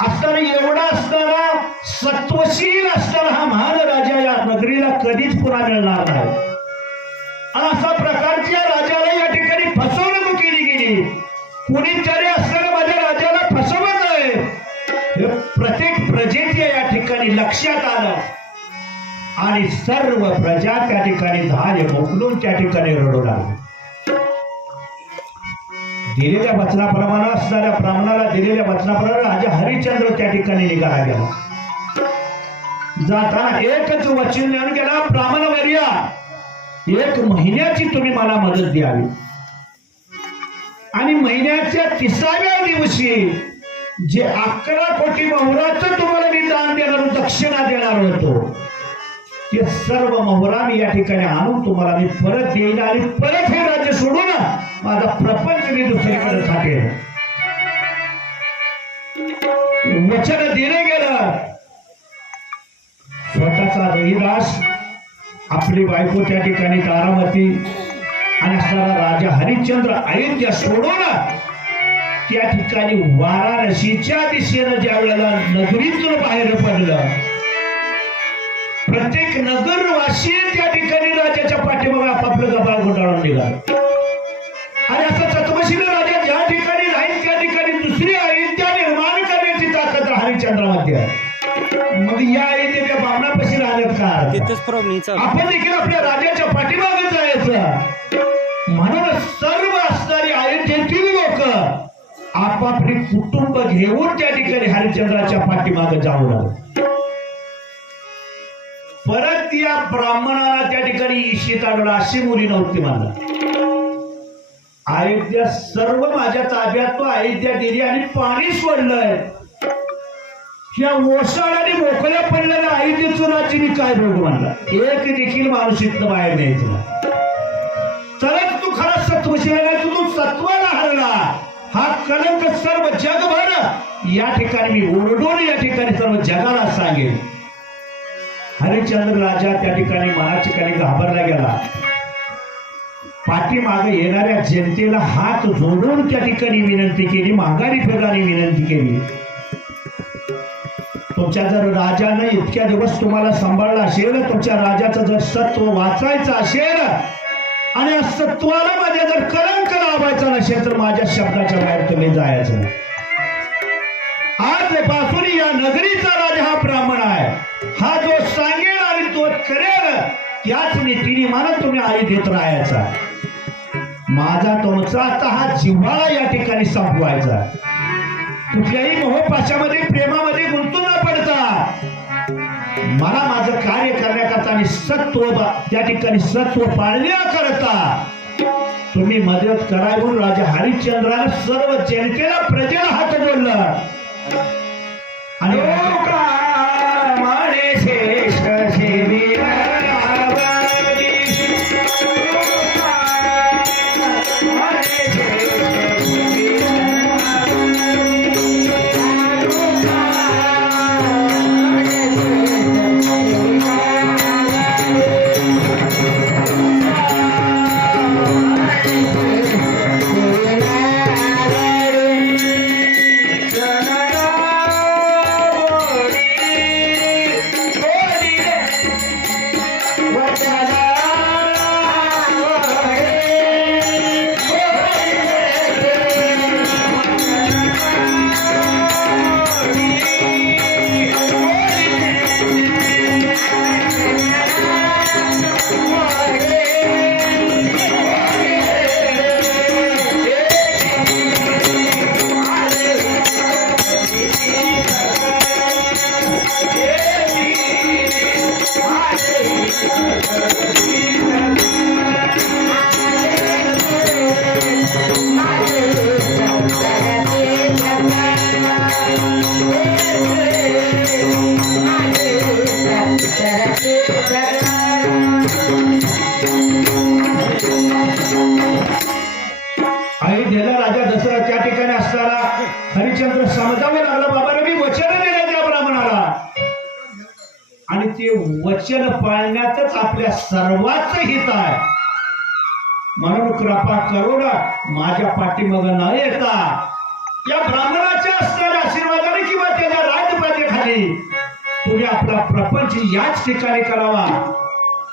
असताना एवढा असताना सत्वशील असताना हा महान राजा या नगरीला कधीच पुन्हा मिळणार नाही. आणि अशा प्रकारच्या राजाला या ठिकाणी फसवणूक केली गेली. कुणीतरी असताना माझ्या राजाला फसवत आहे हे प्रत्येक प्रजेच्या या ठिकाणी लक्षात आलं आणि सर्व प्रजा त्या ठिकाणी धार्य मोकलून त्या ठिकाणी रडू लागली. दिलेल्या वचनाप्रमाणे असणाऱ्या ब्राह्मणाला दिलेल्या वचनाप्रमाणे राजा हरिश्चंद्र त्या ठिकाणी निघाला गेला. जाताना एकच वचन देऊन गेला ब्राह्मणवर्य 1 महिन्याची तुम्ही मला मदत द्यावी आणि महिन्याच्या 30व्या दिवशी जे 11 कोटी मोहराचं तुम्हाला मी दान देणार दक्षिणा देणार होतो ते सर्व मोहरा मी या ठिकाणी आणून तुम्हाला मी परत देईन आणि परत हे राज्य सोडून माझा प्रपंच मी दुसरीकडे टाकेन. वचन दिले गेलं. स्वतःचा रहिदास आपली बायको त्या ठिकाणी तारामती आणि असणारा राजा हरिश्चंद्र अयोध्या सोडून त्या ठिकाणी वाराणसीच्या दिशेनं ज्या वेळेला नगरीतून बाहेर पडलं प्रत्येक नगरवासी त्या ठिकाणी राजाच्या पाठीमागे आपापलं कपाळ गुंडाळून निघालं. आणि असं तत्वशील राजा ज्या ठिकाणी राहील त्या ठिकाणी दुसरी अयोध्या निर्माण करण्याची ताकद हरिश्चंद्रामध्ये आहे. मग या अयोध्येच्या बामणापाशी राहण्यात का आपण देखील आपल्या राजाच्या पाठीमागे जायचं. म्हणून सर्व असणारी अयोध्येतील लोक आपापली कुटुंब घेऊन त्या ठिकाणी हरिश्चंद्राच्या पाठीमागे जाऊ लागले. परत या ब्राह्मणाला त्या ठिकाणी इशित आढळला. अशी मुली नव्हती मला. अयोध्या सर्व माझ्या ताब्यात, तो अयोध्या दिली आणि पाणी सोडलंय. या ओसाळाने मोकळ्या पडलेल्या अयोध्येचं राज्य मी काय बघू म्हणला. एक देखील माणूस इथं बाहेर न्यायचं तरच तू खरा सत्वशील नाही. तू सत्वाला हरला. हा कलंक सर्व जगभर या ठिकाणी मी ओरडून या ठिकाणी सर्व जगाला सांगेन. हरिश्चंद्र राजा त्या ठिकाणी मनाठिकाणी घाबरला गेला. पाठीमागे येणाऱ्या जनतेला हात जोडून त्या ठिकाणी विनंती केली, माघारी फिरणारी विनंती केली. तुमच्या जर राजाने इतक्या दिवस तुम्हाला सांभाळला असेल, तुमच्या राजाचं जर सत्व वाचायचं असेल आणि सत्वाला माझ्या जर कलंक लावायचा नसेल तर माझ्या शब्दाच्या बाहेर तुम्ही जायचं नाही. आजपासून या नगरीचा राजा हा ब्राह्मण आहे. हा जो सांगेल आणि तो करेल त्याच नीतीने मानत तुम्ही आई देत राहायचा. माझा तुमचा आता हा जिव्हाळा या ठिकाणी संपवायचा. कुठल्याही मोहपाशामध्ये प्रेमामध्ये गुंतून न पडता मला माझं कार्य करण्याकरता आणि सत्व त्या ठिकाणी सत्व पाळण्याकरता तुम्ही मदत कराय म्हणून राजा हरिश्चंद्राने सर्व जनतेला प्रजेला हात जोडलं आणि अयोध्येला राजा दसरा त्या ठिकाणी असताना हरिश्चंद्र समजावं लागला. बाबा मी वचन दिलं त्या ब्राह्मणाला आणि ते वचन पाळण्यातच आपल्या सर्वांचं हित आहे. म्हणून कृपा करून माझ्या पाठीमागे न येता या ब्राह्मणाच्या असणाऱ्या आशीर्वादाने किंवा त्याच्या राजपाद्याखाली तुम्ही आपला प्रपंच याच ठिकाणी करावा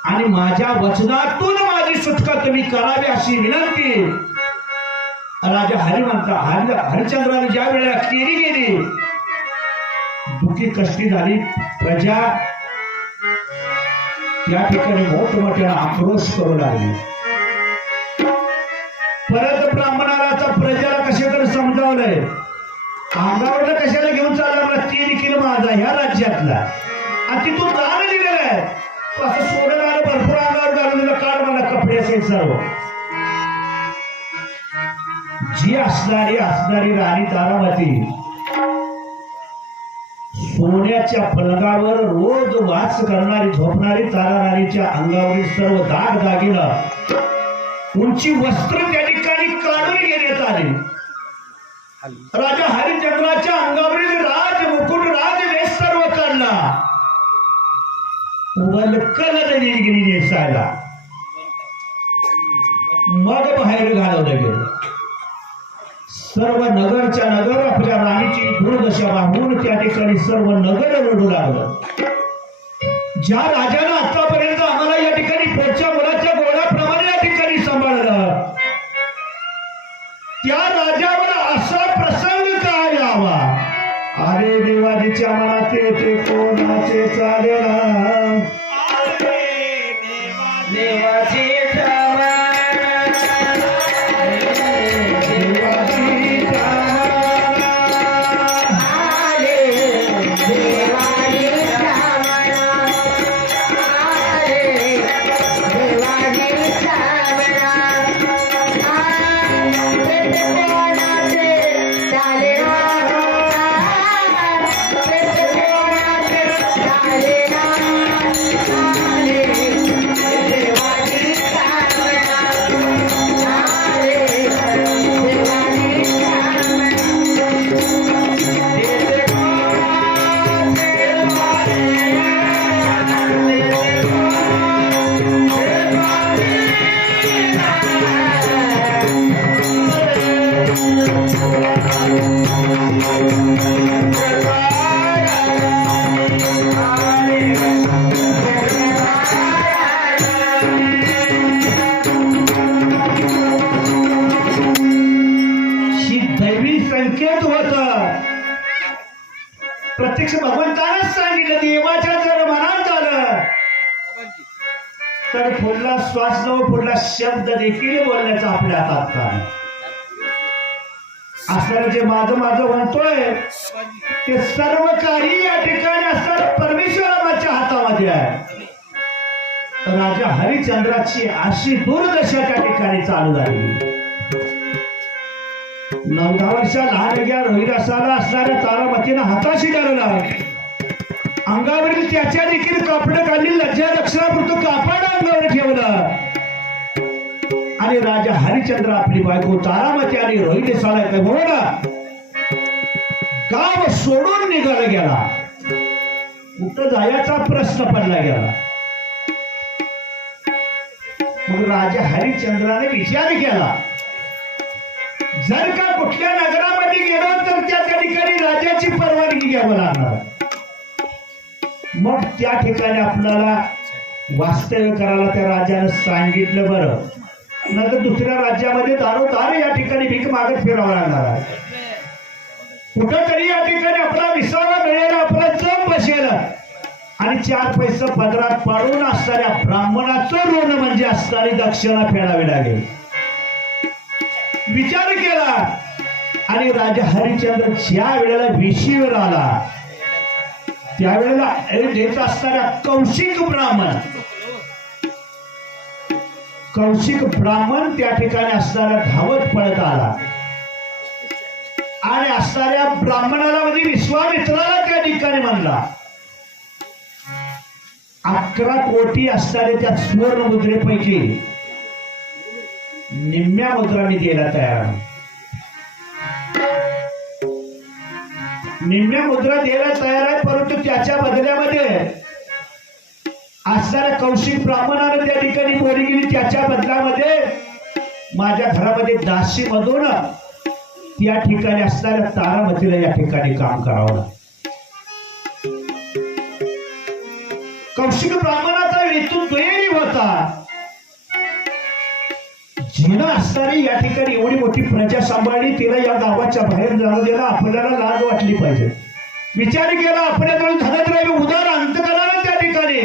आणि माझ्या वचनातून माझी सुटका तुम्ही करावी अशी विनंती राजा हरिश्चंद्राने ज्या वेळेला केली गेली. दुःखी कष्टी झाली प्रजा या ठिकाणी मोठमोठ्या आक्रोश करू लागली. परत ब्राह्मणाला प्रजेला कशाकडे समजावलंय, अंगावर कशाला घेऊन चालला. ती देखील माझा ह्या राज्यातला आणि तिथून दान दिलेलं आहे. असं सोडून आलं भरपूर अंगावर घालून दिलं. काढ मला कपडे असेल सर्व. जी असणारी राणी तारामती सोन्याच्या पलंगावर रोज वास करणारी झोपणारी तारा राणीच्या अंगावरील सर्व दाग दागिनं उंची वस्त्र त्या ठिकाणी काढून घेण्यात आले. राजा हरिश्चंद्राच्या अंगावरील राज मुकुट राजवेश सर्व काढला. वल्कल नीलगिरी नेसायला मग बाहेर घालवलं गेलं. सर्व नगरच्या नगर आपल्या राणीची दुर्दशा वाहून त्या ठिकाणी सर्व नगर रडू लागलं. ज्या राजानं आतापर्यंत आम्हाला या ठिकाणी पोटच्या मुलाच्या गोळ्याप्रमाणे या ठिकाणी सांभाळलं, त्या राजावर असा प्रसंग काय यावा. अरे देवाजीच्या मनात ते कोणाचे चालेला. संकेत होत. प्रत्यक्ष भगवंतानच सांगितलं. देवाच्या जर मनात झालं तर पुढला श्वास न पुढला शब्द देखील बोलण्याचा आपल्या हातात नाही. असं जे माझं म्हणतोय ते सर्व काही या ठिकाणी असणाऱ्या परमेश्वराच्या हातामध्ये आहे. राजा हरिश्चंद्राची अशी दुर्दशा त्या ठिकाणी चालू झाली. 9-10 वर्ष लहान रोहिदासाला असणाऱ्या तारामतीनं हाताशी धरला. अंगावरील त्याच्या देखील कापड काढली. लज्जा रक्षणापुरतं कापड अंगावर ठेवलं आणि राजा हरिश्चंद्र आपली बायको तारामती आणि रोहिदासाला म्हणून गाव सोडून निघाला गेला. कुठं जायचा प्रश्न पडला गेला. मग राजा हरिश्चंद्राने विचार केला, जर का कुठल्या नगरामध्ये गेलो तर त्या ठिकाणी राजाची परवानगी घ्यावी लागणार. मग त्या ठिकाणी आपल्याला वास्तव्य करायला त्या राजानं सांगितलं. बरं, नंतर दुसऱ्या राज्यामध्ये दारोदार या ठिकाणी भीक मागत फिरावं लागणार आहे. कुठंतरी या ठिकाणी आपला विसावा मिळेल, आपला जम बसेल आणि 4 पैसे पदरात पाडून असणाऱ्या ब्राह्मणाचं ऋण म्हणजे असणारी दक्षिणा फेडावी लागेल. विचार केला आणि राजा हरिश्चंद्र ज्या वेळेला वेशीवर आला त्यावेळेला देत असणाऱ्या कौशिक ब्राह्मण त्या ठिकाणी असणाऱ्या धावत पळत आला आणि असणाऱ्या ब्राह्मणाला म्हणजे विश्वामित्राला त्या ठिकाणी म्हणला, 11 कोटी असणाऱ्या त्या सुवर्ण मुद्रेपैकी निम्म्या मुद्रा मी द्यायला तयार आहे. निम्म्या मुद्रा द्यायला तयार आहे, परंतु त्याच्या बदल्यामध्ये असणाऱ्या कौशिक ब्राह्मणाने त्या ठिकाणी बोली गेली, त्याच्या बदल्यामध्ये माझ्या घरामध्ये दासी मधून त्या ठिकाणी असणाऱ्या तारामतीला या ठिकाणी काम करावं. कौशिक ब्राह्मणाचा हेतू दुहेरी होता. जिनं असणारी या ठिकाणी एवढी मोठी प्रजा सांभाळली, तिला या गावाच्या बाहेर जाणं दिलं, आपल्याला लाज वाटली पाहिजे. विचार केला, आपल्याकडून धनद्रव्य उदार अंतकराला त्या ठिकाणी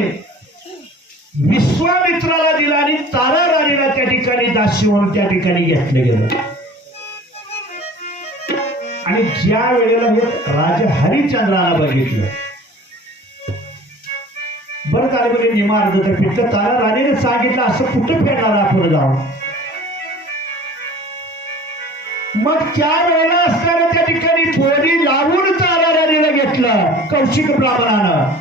विश्वामित्राला दिला आणि तारा राणीला त्या ठिकाणी दासी म्हणून त्या ठिकाणी घेतलं गेलं. आणि ज्या वेळेला राजा हरिश्चंद्राला बघितलं, बरं झालं बघे निमार्ग तर पिठलं. तारा राणीने सांगितलं, असं कुठं फेडणार आपण जाऊन. मग त्या वेळेला असणाऱ्या त्या ठिकाणी बोली लावून तारा राणीला घेतलं कौशिक ब्राह्मणानं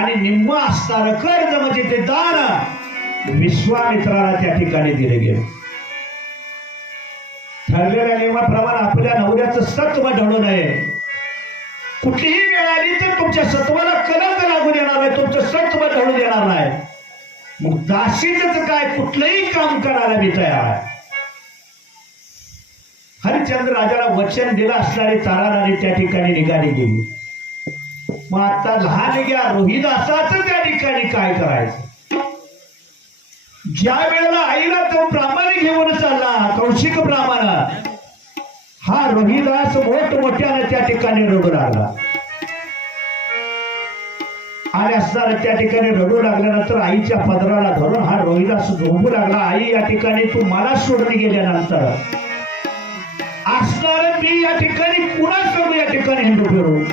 आणि निम्म असणारं कर्ज म्हणजे ते दान विश्वामित्राला त्या ठिकाणी दिले गेले. ठरलेल्या नियमाप्रमाणे आपल्या नवऱ्याचं सत्व ढळू नये. कुठलीही वेळ आली तर तुमच्या सत्वाला कलंक लागू देणार नाही, तुमचं सत्व ढळू देणार नाही. मग दासीच काय, कुठलंही काम करायला मी तयार आहे. हरिश्चंद्र राजाला वचन दिलं असणारी तारा राणी त्या ठिकाणी निघाली गेली. मग आता लहान रोहिदासाचं त्या ठिकाणी काय करायचं. ज्या वेळेला आईला तो ब्राह्मण घेऊन चालला कौशिक ब्राह्मण, हा रोहिदास मोठमोठ्याने त्या ठिकाणी रडू लागला. आणि असणारा त्या ठिकाणी रडू लागल्यानंतर आईच्या पदराला धरून हा रोहिदास झोपू लागला. आई, या ठिकाणी तू मला सोडून गेल्यानंतर असणार मी या ठिकाणी पुन्हा करू, या ठिकाणी हिंदू फिरू.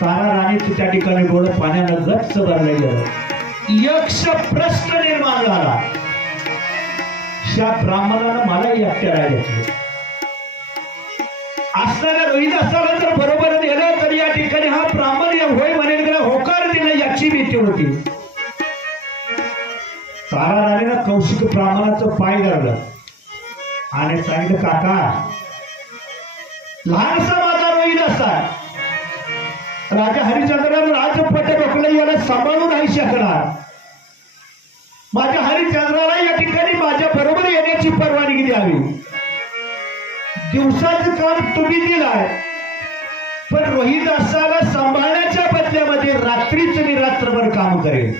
तारा राणीचं त्या ठिकाणी डोळं पाण्यानं गच्च भरलं गेलं. यक्ष प्रश्न निर्माण झाला. अशा ब्राह्मणानं मला एकट्या राहायचं असणाऱ्या रोहित असताना जर बरोबर नेलं तर या ठिकाणी हा ब्राह्मण होय म्हणेल गेला होकार दिला याची भीती होती. तारा राणीनं कौशिक ब्राह्मणाचं पाय धरलं आणि सांगितलं, काका लहानसा माझा रोहित असा राजा हरिश्चंद्रानं राजपट रोखलं, याला सांभाळून नाही शकणार. माझ्या हरिश्चंद्राला या ठिकाणी माझ्या बरोबर येण्याची परवानगी द्यावी. दिवसाचं काम तुम्ही दिलाय, पण रोहिदासाला सांभाळण्याच्या बदल्यामध्ये रात्रीच मी रात्रभर काम करेल.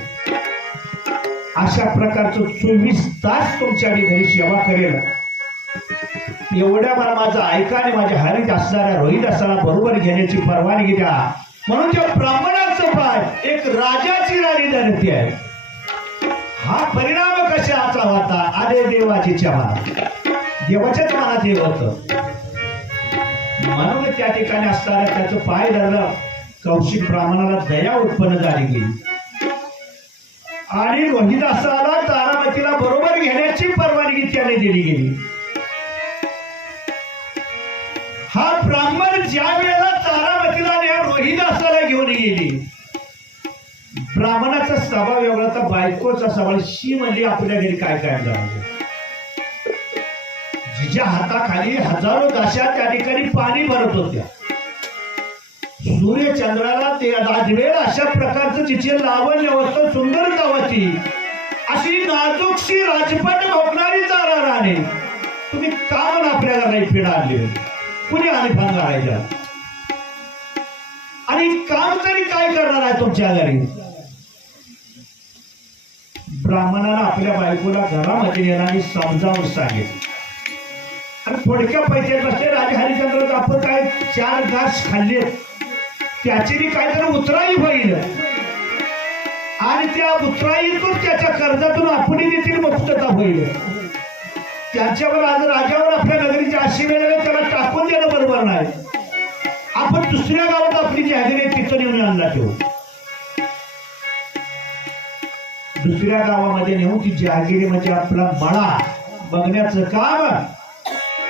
अशा प्रकारचं 24 तास तुमच्या घरी सेवा करेल. एवढ्या मला माझं ऐका आणि माझ्या हरीत असणाऱ्या रोहिदासाला बरोबर घेण्याची परवानगी द्या. म्हणून त्या ब्राह्मणाचं पाय एक राजाची राणी धरती आहे. हा परिणाम कशाचा होता? अरे देवाची क्षमा, देवाच्याच मनात हे होत. म्हणून त्या ठिकाणी असताना त्याचं पाय धरलं. कौशिक ब्राह्मणाला दया उत्पन्न झाली गेली आणि रोहिदासाला तारामतीला बरोबर घेण्याची परवानगी त्याने दिली गेली. हा ब्राह्मण ज्या वेळेला तारामतीला रोहिदासाला घेऊन गेली, ब्राह्मणाचा स्वभाव वेगळा होता, बायकोचा स्वभाव. शी म्हणजे आपल्या घरी काय काय झालं. जिच्या हाताखाली हजारो दाशा त्या ठिकाणी पाणी भरत होत्या. सूर्य चंद्राला ते राजवेळ अशा प्रकारचं जिचे लावण्य होतं, सुंदरता होती, अशी नाजूकशी राजपट भोगणारी तारा राणी तुम्ही का म्हणून आपल्या घराला पिढा आणली? कुणी आणि भांगायच्या आणि काम तरी काय करणार आहे तुमच्या घरी? ब्राह्मणाला आपल्या बायकोला घरामध्ये नेला आणि समजावून सांगितलं. आणि थोडक्या पैशात बसले राजा हरिश्चंद्र, आपण काय 4 घास खाल्ले, त्याची काहीतरी उतराई होईल आणि त्या उतराईतून त्याच्या कर्जातून आपण देखील मुक्तता होईल. त्याच्यावर आज राजावर आपल्या नगरीच्या अशी वेळेला त्याला टाकून देणं बरोबर नाही. आपण दुसऱ्या गावात आपली जहागिरी तिथं नेऊन आणला ठेवू. दुसऱ्या गावामध्ये नेऊन ती जहागिरी म्हणजे आपला मळा बघण्याचं काम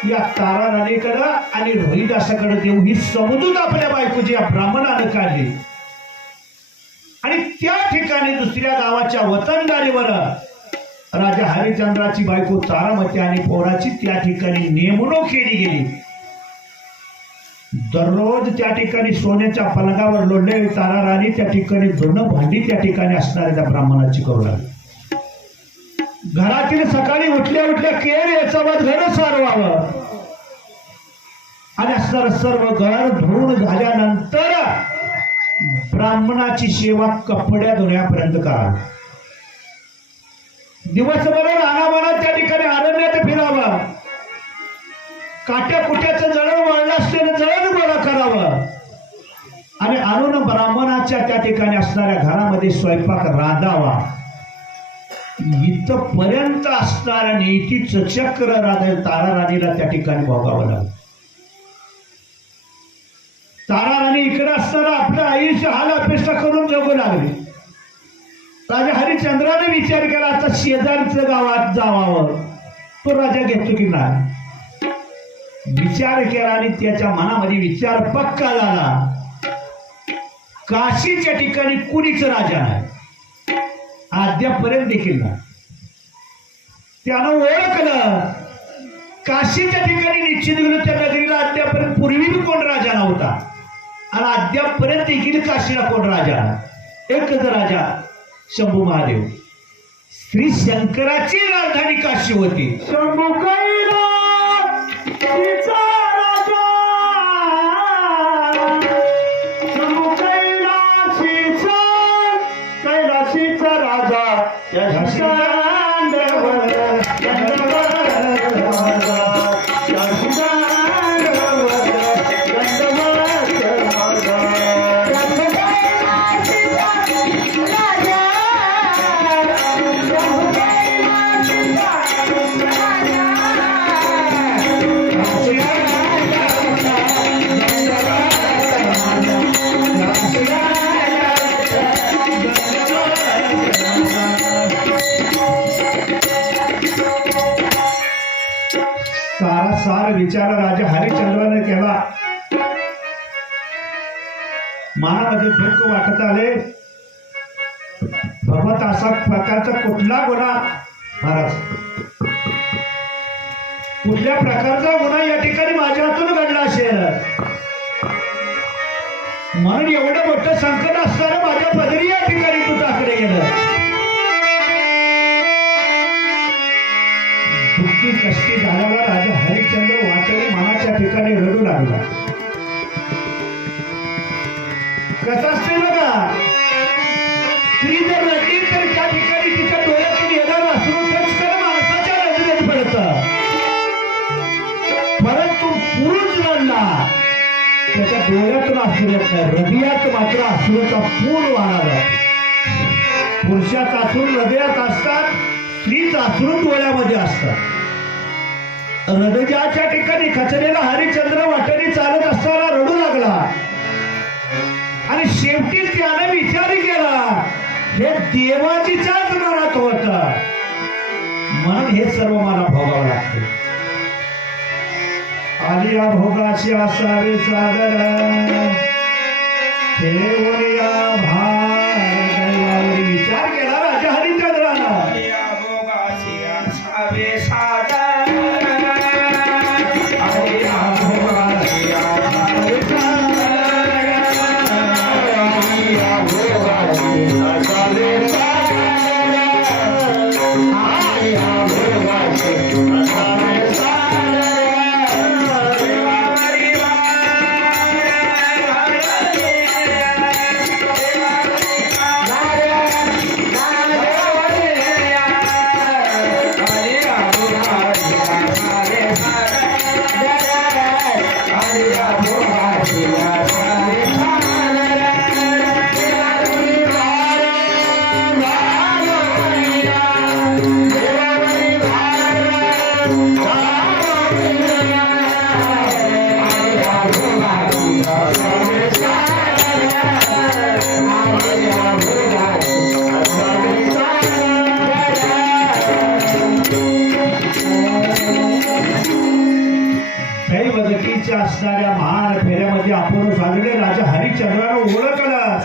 या तारा राणीकडं आणि रोहिदासाकडे देऊ ही समजूत आपल्या बायकोची या ब्राह्मणानं काढली. आणि त्या ठिकाणी दुसऱ्या गावाच्या वतनदारीवर राजा हरिश्चंद्राची बायको तारामती आणि पोराची त्या ठिकाणी नेमणूक केली गेली. दररोज त्या ठिकाणी सोन्याच्या पलंगावर लोळलेली तारा राणी त्या ठिकाणी जुनं भांडी त्या ठिकाणी असणाऱ्या त्या ब्राह्मणाची करू लागली. घरातील सकाळी उठल्या उठल्या केर याचं घर सारवावं आणि असणारं सर्व घर धुवून झाल्यानंतर ब्राह्मणाची सेवा कपड्या धुण्यापर्यंत करा. दिवसभर रानामानात त्या ठिकाणी अरण्यात फिरावं, काट्या कुट्याचं जळण वाढलं असलेलं जळण गोळा करावं आणि आणून ब्राह्मणाच्या त्या ठिकाणी असणाऱ्या घरामध्ये स्वयंपाक रांधावा. इथपर्यंत असणाऱ्या नीतीचं चक्र तारा राणीला त्या ठिकाणी भोगावं लागलं. तारा राणी इकडे असताना आपलं आयुष्य हाल अपेक्षा करून जगू लागली. राजा हरिश्चंद्राने विचार केला, आता शेजारचं गावात जावावं. तो राजा घेतो की नाही? विचार केला आणि त्याच्या मनामध्ये विचार पक्का झाला. काशीच्या ठिकाणी कुणीच राजा नाही, अद्यापर्यंत देखील नाही. त्यानं ओळखलं काशीच्या ठिकाणी निश्चित गेलो त्या नगरीला अद्यापर्यंत पूर्वी कोण राजा नव्हता आणि अद्यापर्यंत देखील काशीला कोण राजा? एकच राजा शंभू महादेव. श्री शंकराची राजधानी काशी होती. शंभू कैलास तिचा राजा, शंभू कैलासीचा कैलासीचा राजा सारासार विचार राजा हरिश्चंद्राने केला. मनामध्ये दुःख वाटत आले. भगवत असा प्रकारचा कुठला गुन्हा महाराज, कुठल्या प्रकारचा गुन्हा या ठिकाणी माझ्या हातून घडला असेल म्हणून एवढं मोठं संकट असताना माझ्या पदरी या ठिकाणी तू टाकले गेलं. दुःखी कष्टी झालेला राजा हरिश्चंद्र वाटेने मनाच्या ठिकाणी रडू लागला. कसं असते बघा, स्त्री जर रडली तर त्या ठिकाणी तिच्या डोळ्यातून येणार अश्रू तर माणसाच्या नजरेत पडतं. परंतु पुरुष रडला त्याच्या डोळ्यातून अश्रू येत नाही, हृदयात मात्र अश्रूचा पूर वाहणार. पुरुषाचा अश्रू हृदयात असतात, स्त्रीचा अश्रू डोळ्यामध्ये असतात. हृदयाच्या ठिकाणी खचलेला हरिश्चंद्र वाटेने चालत असताना रडू लागला आणि शेवटी त्याने विचार केला हे देवाचीच्याच मनात होत म्हणून हे सर्व मला भोगावं लागते. आलिया भोगाशी असावे सादर ठेवूया भार दैवावर. विचार केला राजा हरिश्चंद्रानं. आलिया भोगाशी असावे सादर असणाऱ्या महान फेऱ्यामध्ये आपण साजरे राजा हरिश्चंद्रानं ओळखलं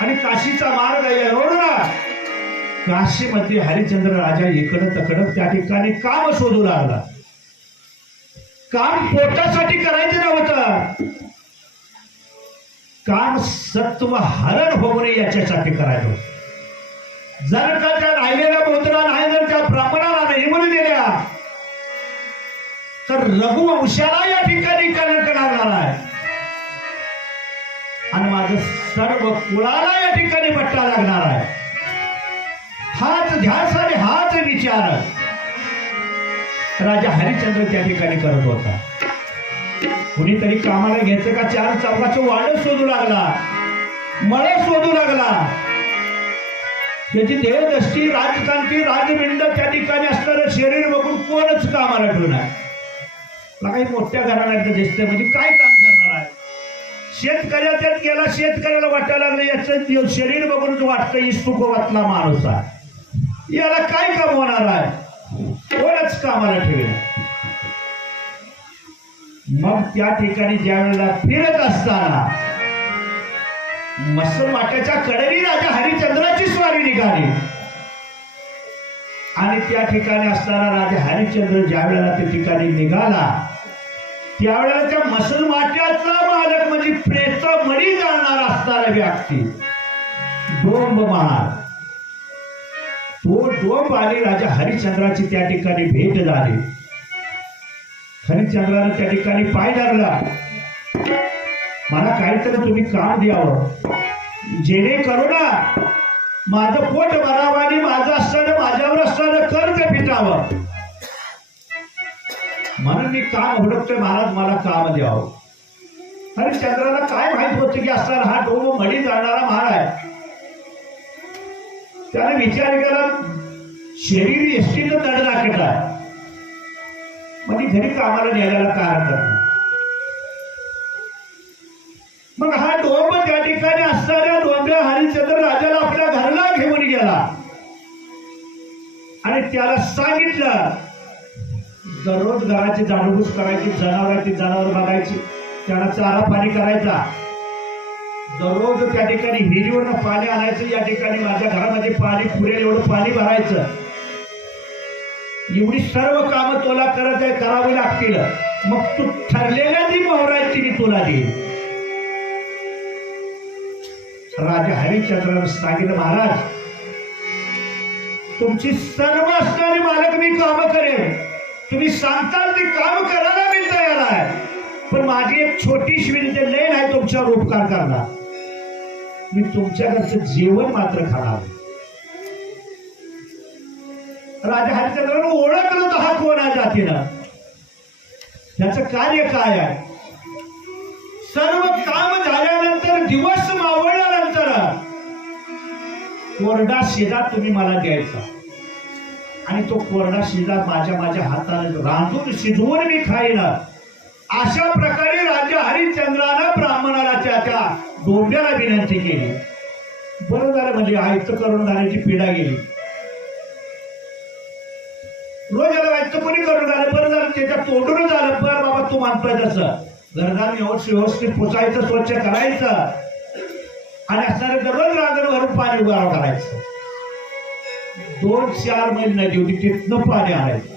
आणि काशीचा मार्ग एवढा. काशीमध्ये हरिश्चंद्र राजा इकडं तकडं त्या ठिकाणी काम शोधू लागला. काम पोटासाठी करायचं नव्हतं, काम सत्व हरण होऊ नये याच्यासाठी करायचं. जर का त्या राहिलेल्या बोधना नाही, जर त्या ब्राह्मणाला नाही म्हणून दिल्या तर रघुवंशाला या ठिकाणी कलंक लागणार आहे आणि माझं सर्व कुळाला या ठिकाणी बट्टा लागणार आहे. हाच ध्यास आणि हाच विचार राजा हरिश्चंद्र त्या ठिकाणी करत होता. कुणीतरी कामाला घ्यायचं का चार चौकाचं वाड शोधू लागला, मळ शोधू लागला. त्याची देहदृष्टी राजकांती राजबिंड त्या ठिकाणी असणारं शरीर बघून कोणच कामाला ठेवणार. काही मोठ्या घराण्यात दिसतंय म्हणजे काय काम करणार आहे. शेतकऱ्याच्यात गेला, शेतकऱ्याला वाटायला लागलं याचं शरीर बघूनच वाटतं ही सुखवतला माणूस आहे, याला काय काम होणार आहे, कोणच कामाला ठेवेल. मग त्या ठिकाणी ज्या वेळेला फिरत असताना मसल वाट्याच्या कडेने राजा हरिश्चंद्राची स्वारी निघाली आणि त्या ठिकाणी असताना राजा हरिश्चंद्र ज्या वेळेला त्या ठिकाणी निघाला त्यावेळेला त्या मसल माट्याचा मालक म्हणजे प्रेत मणी जाणणार असणारा व्यक्ती डोंब महार, तो डोंब आली. राजा हरिश्चंद्राची त्या ठिकाणी भेट झाली. हरिश्चंद्रानं त्या ठिकाणी पाय धरला, मला काहीतरी तुम्ही काम द्यावं जेणेकरून माझं पोट भरावं आणि माझं असताना माझ्यावर असताना कर्ज फिटावं म्हणून मी काम हुडकतोय महाराज, मला काम द्यावं. हरिश्चंद्राला काय माहित होतं की असताना हा डोंब मडी जाणारा महार आहे. त्याने विचार केला शरीर एसटीचं तडराकट आहे, म्हणजे घरी कामाला न्यायला कारण करतो. मग हा डोंब त्या ठिकाणी असणाऱ्या डोंब्या हरिश्चंद्र राजाला आपल्या घराला घेऊन गेला आणि त्याला सांगितलं दररोज घराची जाणूबूज करायची, जनावर बघायची, त्यांना चारा पाणी करायचा, दररोज त्या ठिकाणी विहिरीवरनं पाणी आणायचं, या ठिकाणी माझ्या घरामध्ये पाणी पुरेल एवढं पाणी भरायचं. एवढी सर्व कामं तुला करावी लागतील. मग तू ठरलेल्या जी मोहरायची मी तुला देईल. राजा हरिश्चंद्रानं सांगितलं, महाराज तुमची सर्व असणारी मालक मी काम करेन, तुम्ही सांगताल ते काम करायला मी तयार आहे, पण माझी एक छोटीशी विनंती, लय नाही तुमच्यावर उपकार करणार, मी तुमच्याकडचं जेवण मात्र खाणार. राजा हरिश्चंद्रानं ओळखलं तर हा कोण आहे जातीनं, त्याचं कार्य काय आहे. सर्व काम झाल्यानंतर, दिवस मावळल्यानंतर कोरडा शिरा तुम्ही मला द्यायचा आणि तो कोरडा शिरा माझ्या हाताने रांधून शिजवून मी खाईन. अशा प्रकारे राजा हरिश्चंद्रानं ब्राह्मणाला त्या डोंब्याला विनंती केली. बरं झालं, म्हणजे आयत करून जाण्याची पिढा गेली. रोज याला आयत कोणी करून झालं, बरं झालं त्याच्या तोडून झालं. बरं बाबा तू मानतोय तसं घरदार व्यवस्थित पुसायचं, स्वच्छ करायचं आणि असणारे दररोज रांगण भरून पाणी उगारा करायचं. 2-4 मैल नदी होती, तिथनं पाणी आणायचं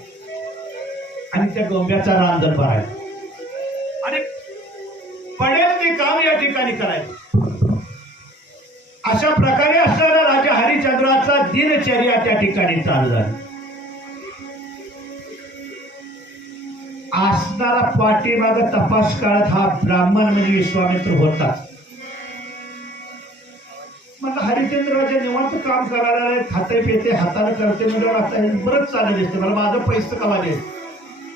आणि त्या डोंब्याचा रांजण भरायचं आणि पडेल ते काम या ठिकाणी करायचं. अशा प्रकारे असणारा राजा हरिश्चंद्राचा दिनचर्या त्या ठिकाणी चाललं. असणारा पाठीमाग तपास काळात हा ब्राह्मण म्हणजे विश्वामित्र होता. मला हरिश्चंद्र राजा निवांत काम करायला, खाते पिते हाताने करते म्हणजे आता बरंच चालत दिसते, मला माझं पैसे कवा दे.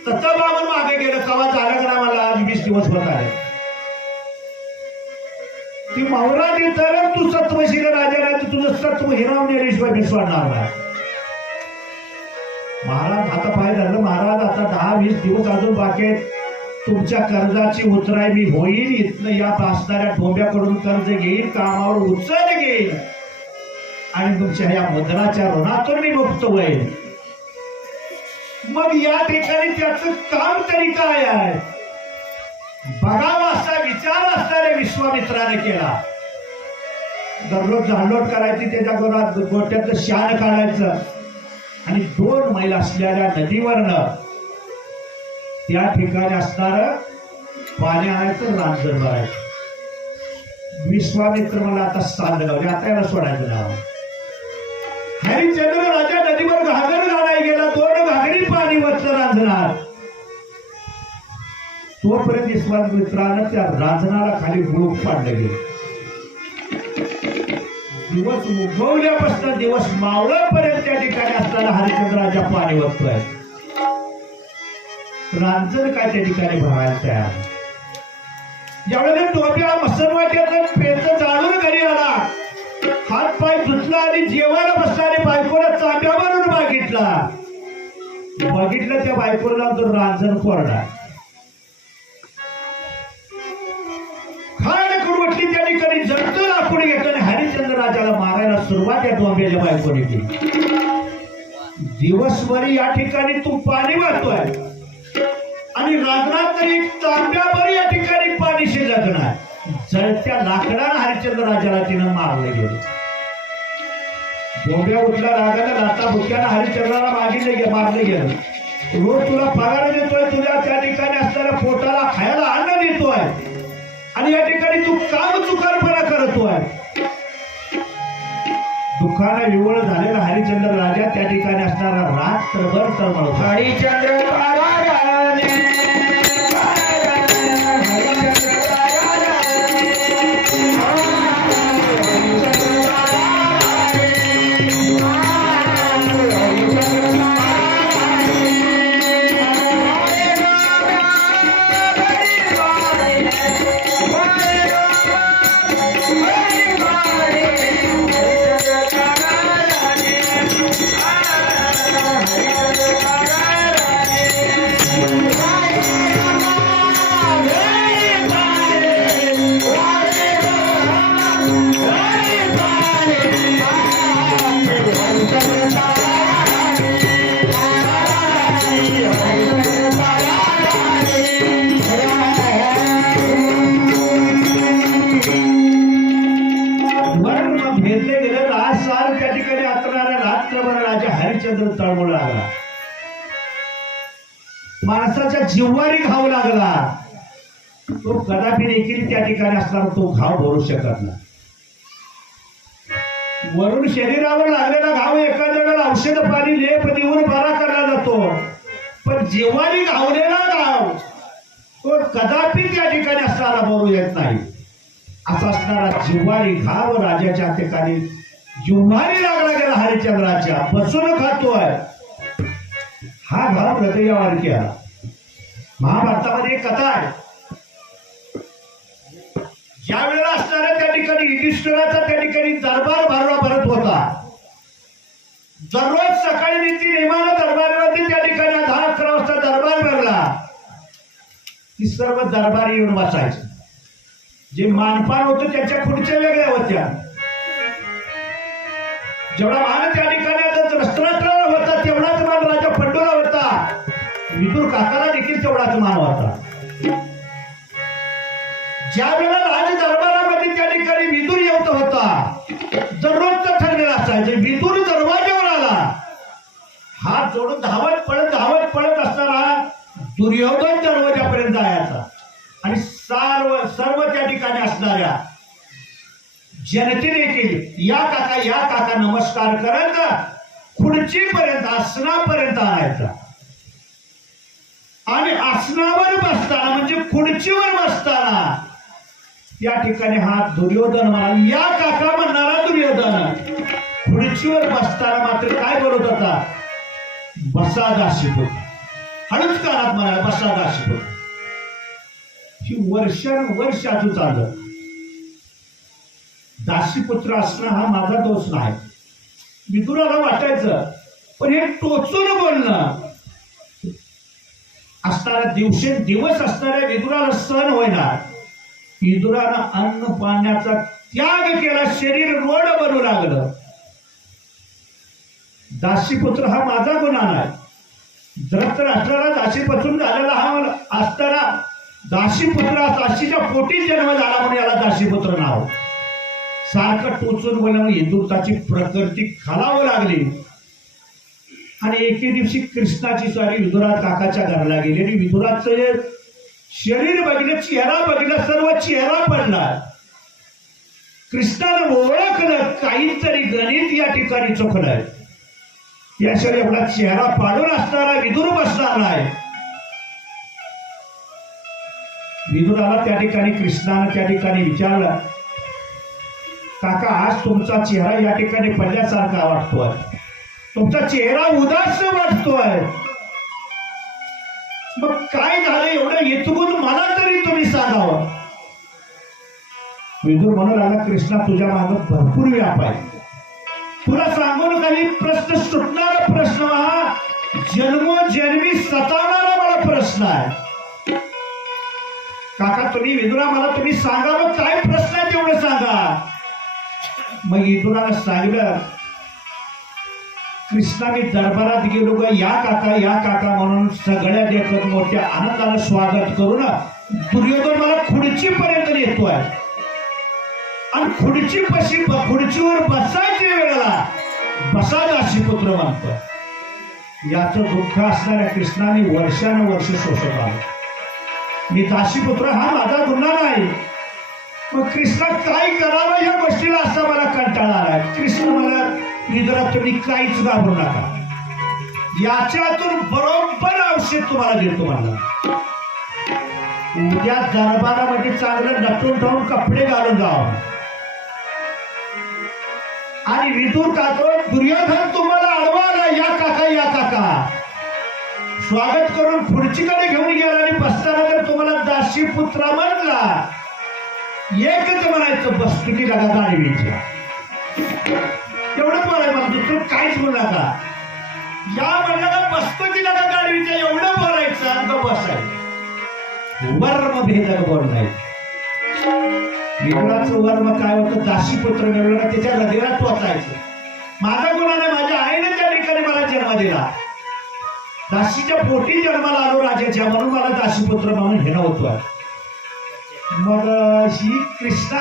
तसं ब्राह्मण मागे गेलं, कवा झालं का मला आज 20 दिवस होत आले. ती मावरा देताना तू सत्वशील राजा नाही, तुझं सत्व हिरावण्याशिवाय मी सोडणार नाही. महाराज आता पाय झालं, महाराज आता 10-20 दिवस अजून बाकी आहेत, तुमच्या कर्जाची उतराई मी होईल, इथनं या असणाऱ्या डोंब्याकडून कर्ज घेईल, कामावर उचल घेईल आणि तुमच्या या मुद्राच्या ऋणातून मी मुक्त होईल. मग या ठिकाणी त्याचं काम तरी काय आहे बघावं असा विचार असणाऱ्या विश्वामित्राने केला. दररोज झाडलोट करायची, त्याच्या गोट्याचं शान काढायचं आणि 2 मैल असलेल्या नदीवरनं त्या ठिकाणी असणार पाणी आणायचं, रांजण भरायचं. विश्वामित्र मला आता सांग गावले, आता याला सोडायचं नाव. हरिश्चंद्र राजा नदीवर घागर घालायला गेला, 2 घागरी पाणी वरचं रांजणार. तोपर्यंत विश्वामित्रानं त्या रांजणाला खाली गुळूक पाडलं गेलं. दिवस उगवल्यापासून दिवस मावळापर्यंत त्या ठिकाणी असताना हरिश्चंद्र राजा पाणी वरतोय. रांजण काय त्या ठिकाणी भरायला तयार. ज्यावेळेला डोब्या मसनवाट्याचं पेच जाळून घरी आला, हात पाय धुतला आणि जेवायला बसणारे बायकोला चांब्यावरून बघितलं त्या बायकोला तो रांजण कोरडा. खाड कुरवटली त्या ठिकाणी जडतं लाकूड घेतलं आणि हरिश्चंद्र राजाला मारायला सुरुवात या डोंब्याच्या बायकोने केली. दिवसभर या ठिकाणी तू पाणी वाहतोय आणि रांजणात तरी एक तांब्याभर या ठिकाणी पाणी शिल्लक नाही. जळत्या लाकडानं हरिश्चंद्र राजाला तिनं मारलं गेलं. डोंब्या उठला, रागाला लाता बुक्यानं हरिश्चंद्राला मारलं गेलं. रोज तुला पगार देतोय, तुला त्या ठिकाणी असणाऱ्या पोटाला खायला अन्न देतोय आणि या ठिकाणी तू काम चुकारपणा करतोय. दुःखाने विवळ झालेला हरिश्चंद्र राजा त्या ठिकाणी असणारा रात्रभर तळमळ. हरिश्चंद्र लागला, माणसाच्या जिव्हारी घाव लागला, तो कदापि देखील त्या ठिकाणी असताना तो घाव भरू शकत नाही. वरून शरीरावर लागलेला घाव एखाद्या वेळेला औषध पाणी लेप देऊन बरा करला जातो, पण जिव्हारी घावलेला घाव तो कदापि त्या ठिकाणी असणारा भरू येत नाही. असा असणारा जिव्हारी घाव राजाच्या ठिकाणी जिव्हारी लागला गेला हरिश्चंद्राच्या, बसून खातोय. हा घाव हृदयावर केला. महाभारतामध्ये एक कथा आहे. ज्या वेळेला असणाऱ्या त्या ठिकाणी युधिष्ठिराचा त्या ठिकाणी दरबार भरत होता. दररोज सकाळी नीती नेमानं दरबारामध्ये त्या ठिकाणी 10-11 वाजता दरबार भरला की सर्व दरबारी येऊन बसायचे. जे मानपान होतं त्याच्या खुर्च्या वेगळ्या होत्या. जेवढा मान त्या ठिकाणी दशरथाला होता तेवढाच मान राजा पंडूला होता. विदुर काकाला देखील तेवढाच मान होता. ज्या वेळेला राज दरबारामध्ये त्या ठिकाणी विदुर येत होता, दररोजचं ठरलेलं असायचं. विदुर दरवाज्यावर आला, हात जोडून धावत पळत असताना दुर्योधन दरवाजापर्यंत जायचा आणि सर्व त्या ठिकाणी असणाऱ्या जनते देखील या काका नमस्कार करत खुर्चीपर्यंत आसनापर्यंत आणायचा. आणि आसनावर बसताना म्हणजे खुर्चीवर बसताना त्या ठिकाणी हा दुर्योधन म्हणाला, या काका म्हणणारा दुर्योधन खुर्चीवर बसताना मात्र काय बोलत होता, बसा दासीपुत्र. हळूच कानात म्हणाला, बसा दासीपुत्र. ही वर्षानुवर्ष अजून चाललं. दासीपुत्र असणं हा माझा दोष नाही. विदुराला वाटायचं, पण हे टोचून बोलणं असणारा दिवसेंदिवस असणाऱ्या विदुराला सहन होईना. विदुरानं अन्न पाण्याचा त्याग केला, शरीर रोड बनू लागलं. दासीपुत्र हा माझा गुन्हा नाही. धृतराष्ट्राला दासीपासून झालेला हा असताना दासीपुत्र दासीच्या पोटी जन्म झाला म्हणून याला दासीपुत्र नाव. सारखं टोचून बोलल्यामुळे विदुराची प्रकृती खालावं लागली. आणि एके दिवशी कृष्णाची स्वारी विदुरा काकाच्या घरला गेली आणि विदुराचं शरीर बघितलं, चेहरा बघितला, सर्व चेहरा पडला. कृष्णानं ओळखलं काहीतरी गणित या ठिकाणी चुकलंय. याशिवाय एवढा चेहरा पाडून असणारा विदुर बसणार नाही. विदुराला त्या ठिकाणी कृष्णानं त्या ठिकाणी विचारलं, काका आज तुमचा चेहरा या ठिकाणी पडल्यासारखा वाटतोय, तुमचा चेहरा उदास वाटतोय, मग काय झालं एवढं इतकून मला तरी तुम्ही सांगावं. विदुर म्हणू लागला, कृष्णा तुझ्या मागे भरपूर व्याप आहे. तुला सांगून काही प्रश्न सुटणारा प्रश्न हा जन्मोजन्मी सतावणारा मला प्रश्न आहे. काका तुम्ही विदुरा मला तुम्ही सांगा, मग काय प्रश्न आहे तेवढं सांगा. मग विदुराला सांगितलं, कृष्णा मी दरबारात गेलो ग, या काका म्हणून सगळ्या देखत मोठ्या आनंदानं स्वागत करून दुर्योधन मला खुर्चीपर्यंत येतोय आणि खुर्चीवर बसायच्या वेळेला बसा दासीपुत्र म्हणतोय. याचं दुःख असणाऱ्या कृष्णाने वर्षानुवर्ष सोसत आलं. मी दासीपुत्र हा माझा गुन्हा नाही, मग कृष्णा काय करावं या गोष्टीला असा मला कंटाळा आलाय. कृष्ण मला विदुरा तुम्ही काहीच घाबरू नका, याच्यातून बरोबर औषध तुम्हाला देतो. मला उद्या दरबारामध्ये चांगलं नटून ठेवून कपडे घालून जावं आणि विदुर काको दुर्योधन तुम्हाला अडवाला, या काका स्वागत करून खुर्चीकडे घेऊन गेला आणि बसताना तर तुम्हाला दासीपुत्रा म्हणला, एकच म्हणायचं बस्तुकी लगा गाडवीच्या, एवढंच बोलायचं मला, दुसरं काहीच बोलू नका. या म्हणलं बस्तुकी लगा गाडवीच्या एवढं बोलायचं आणि बसायचं. वर्म भेदक बोल नाही. विदुराचं वर्म काय होतं, दासीपुत्र मिळवलं का त्याच्या हृदयात पोचायचं. माझा गुन्हा नाही, माझ्या आईने त्या ठिकाणी मला जन्म दिला, दासीच्या पोटी जन्माला आलो राजाच्या, म्हणून मला दासीपुत्र म्हणून घेणं होतं. मग ही कृष्णा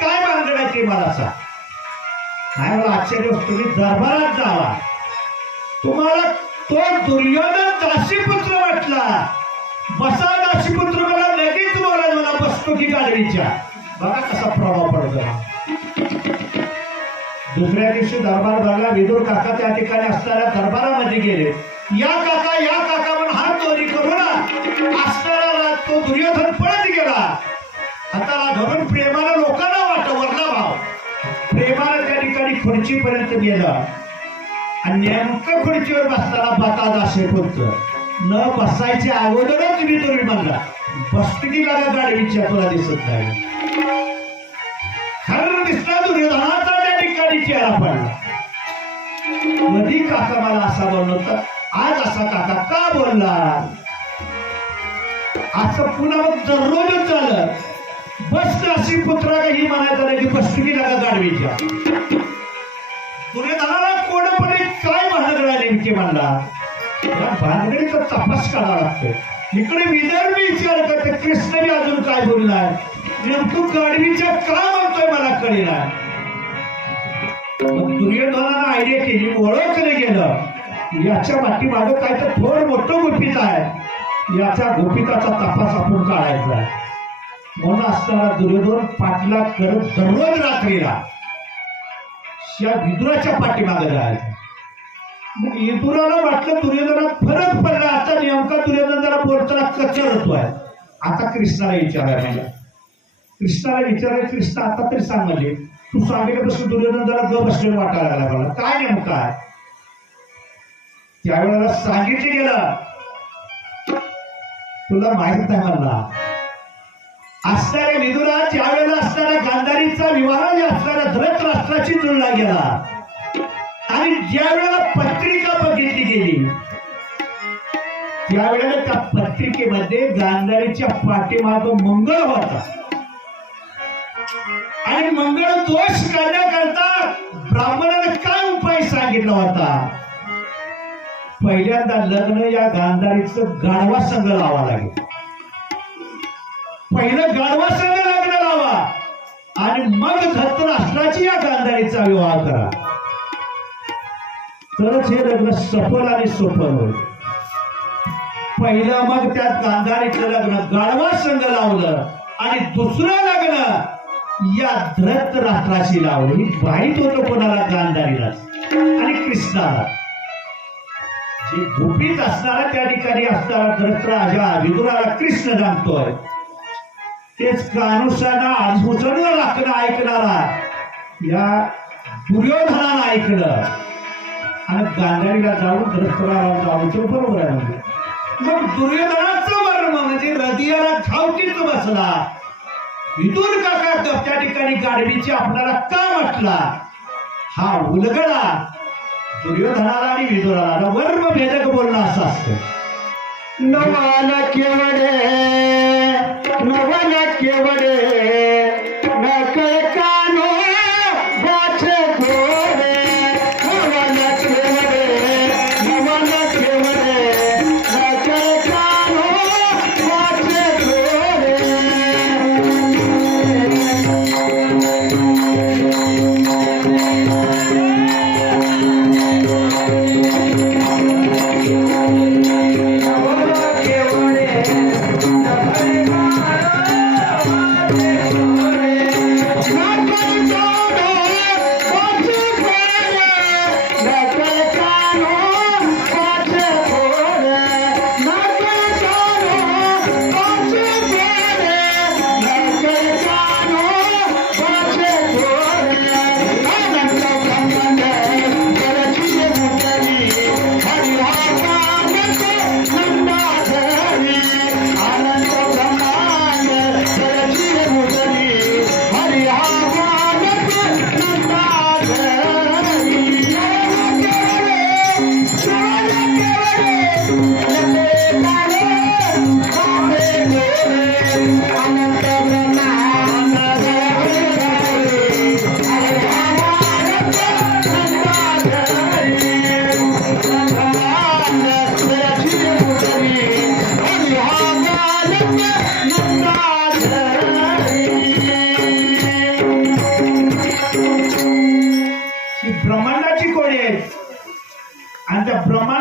काय भानगड आहे ते मला सांग. नाही मला आश्चर्य, तुम्ही दरबारात जावा, तुम्हाला तो दुर्योधन दासीपुत्र वाटला. बसा दासीपुत्र मला लगेच बोला, मला बसतो की गाडवीच्या. बघा कसा प्रभाव पडतो. दुसऱ्या दिवशी दरबार भरला. विदुर काका त्या ठिकाणी असणाऱ्या दरबारामध्ये गेले. या काका म्हणून हात दोरी करून असणारा तो दुर्योधन पळत गेला. हाताला धरून प्रेमानं लोकांना वरला भाव. प्रेमानं त्या ठिकाणी खुर्चीपर्यंत गेलं आणि नेमकं खुर्चीवर बसताना बता दासीपुत्र न बसायच्या अगोदरच विदुर म्हणला, बसती लागा गाडवीच्या, तुला दिसत नाही. खरं दिसला दुर्योधनाचा त्या ठिकाणी चेहरा पडला. कधी काका मला असा बोलला, आज असा काका का बोलला? असं पुन्हा मग दररोजच झालं. बस अशी पुत्रा ही म्हणायचं नाही की बसती लागा गाडवीच्या. दुर्योधनाला कोणपणे काय भानगड आली नेमकी म्हणला, या भानगडीचा तपास करावा लागतोय. इकडे विदर्भी विचार करते, कृष्ण अजून काय बोललाय, नेमकं गाडवीच्या का म्हणतोय मला कळेना. मग दुर्योधनानं आयडिया केली, ओळखलं गेलं याच्या पाठीमागं काय तर थोड मोठं गुपित आहे. याच्या गुपिताचा तपास आपण काढायचा. म्हणून असताना दुर्योधन पाठलाग करत दररोज रात्रीला या विदुराच्या पाठीमागे जायचं. मग विदुराला वाटलं दुर्योधनात फरक पडला. आता नेमका दुर्योधन जरा बोलताना कचर होतोय. आता कृष्णाला विचारायला कृष्ण आता तरी सांग, म्हणजे तू सांगितल्यापासून दुर्योधन जरा ग बसलेलं वाटायला लागला मला, काय नेमकं आहे? त्यावेळेला सांगितलं गेलं, तुला माहित नाही म्हणला, असणाऱ्या विदुरा त्यावेळेला असणाऱ्या गांधारीचा विवाह असणाऱ्या धृतराष्ट्राशी जुळला गेला. आणि ज्या वेळेला पत्रिका बघितली गेली त्यावेळेला त्या पत्रिकेमध्ये गांधारीच्या पाठीमागं मंगळ होता. आणि मंगळ दोष करण्याकरता ब्राह्मणाने काय उपाय सांगितला होता? पहिल्यांदा लग्न या गांधारीचं गाढवा संघ लावा लागेल. पहिलं गाढवा संघ लग्न लावा आणि मग धृतराष्ट्राची या गांधारीचा विवाह करा, तरच हे लग्न सफल आणि सोपं होईल. पहिलं मग त्या गांधारीचं लग्न गाढवा संघ लावलं आणि दुसरं लग्न या धृतराष्ट्राशी लावलं. ही माहित होतं कोणाला? गांधारीलाच आणि कृष्णाला. जे गुपित असणारा त्या ठिकाणी असणारा धृतराजा विदुराला कृष्ण जाणतोय, तेच कानुसाना आजमुसनं लागणं ऐकणारा या दुर्योधनानं ऐकलं आणि गांधारीला जाऊन धृतराला जाऊन तो बरोबर आहे. मग दुर्योधनाचं वर्म म्हणजे हृदयाला घावटीच बसला. विदुर काका त्या ठिकाणी गाढवीची आपल्याला का म्हटला? हा उलगडा दुर्योधनाला आणि विदुराला वर्म भेदक बोलणं असं असतं. नवान केवडे नकळ कानो वाचे गोरे. नवान केवडे नकळ कानो वाचे गोरे. Not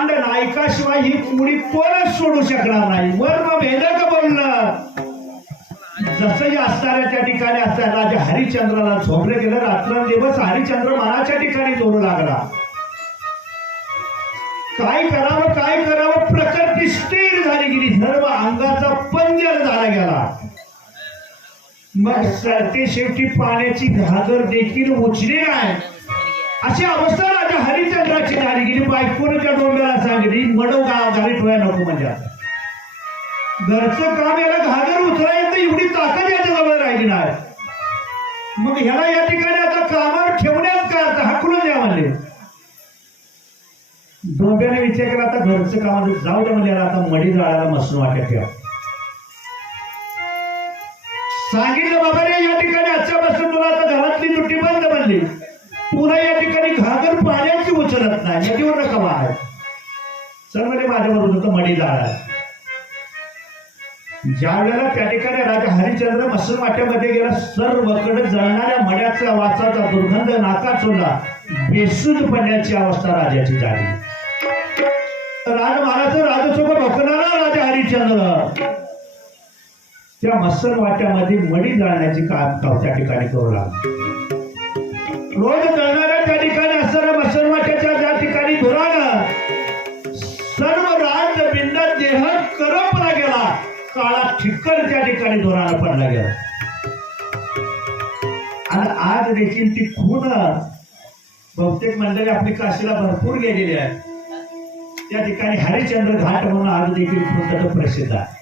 ब्रह्मांड नायकाशिवाय ही कुणी कोणच सोडू शकणार नाही. वर्म भेदक बोलणं. जसंही असणाऱ्या त्या ठिकाणी असताना राजा हरिश्चंद्राला झोपले गेलं. रात्रंदिवस हरिश्चंद्र मनाच्या ठिकाणी जोडू लागला. काय करावं प्रकृती स्थिर झाली गेली. सर्व अंगाचा पंजर झाला गेला. मग सरते शेवटी पाण्याची घागर देखील उचली नाही अशी अवस्था राजा हरिश्चंद्राची झाली गेली. बायकोने त्या डोंबऱ्याला सांगितली मडव घाली ठेवाय नको म्हणजे घरचं काम याला घागर उचलायचं एवढी ताकद याच्या जवळ राहिली नाही. मग ह्याला या ठिकाणी आता कामावर ठेवण्यात का अर्थ हाकलून द्या म्हणले. डोंब्याने विचार केला आता घरचं काम जाऊ द्या म्हणजे आता मडी जाळायला मसून वाट्या ठेवा. सांगितलं बाबा रे या ठिकाणी आजच्यापासून तुला आता घरातली तुटी बंद बनली. पुन्हा या ठिकाणी घागर पाण्याची उचलत नाही. नदीवर नका आहे सर म्हणजे माझ्याबरोबर होतं मडी जाळा. ज्या वेळेला त्या ठिकाणी राजा हरिश्चंद्र मसून वाट्यामध्ये गेला. सर्वकडे जळणाऱ्या मड्याचा वासाचा दुर्गंध नाकात सोडला. बेसूद पडण्याची अवस्था राजाची झाली. राजमहाराज राजसोबत भोकणारा राजा हरिश्चंद्र त्या मसन वाट्यामध्ये मडी जाळण्याची काम त्या ठिकाणी करू लागला. रोज जळणाऱ्या त्या ठिकाणी असणाऱ्या मसन वाट्याच्या ज्या ठिकाणी धुरानं सर्व राज बिंदात देह करपला गेला. काळा ठिक्कर त्या ठिकाणी धुरानं पडला गेला. आणि आज देखील ती खून बहुतेक मंडळी आपली काशीला भरपूर गेलेली आहे. त्या ठिकाणी हरिश्चंद्र घाट म्हणून आज देखील खूप प्रसिद्ध आहे.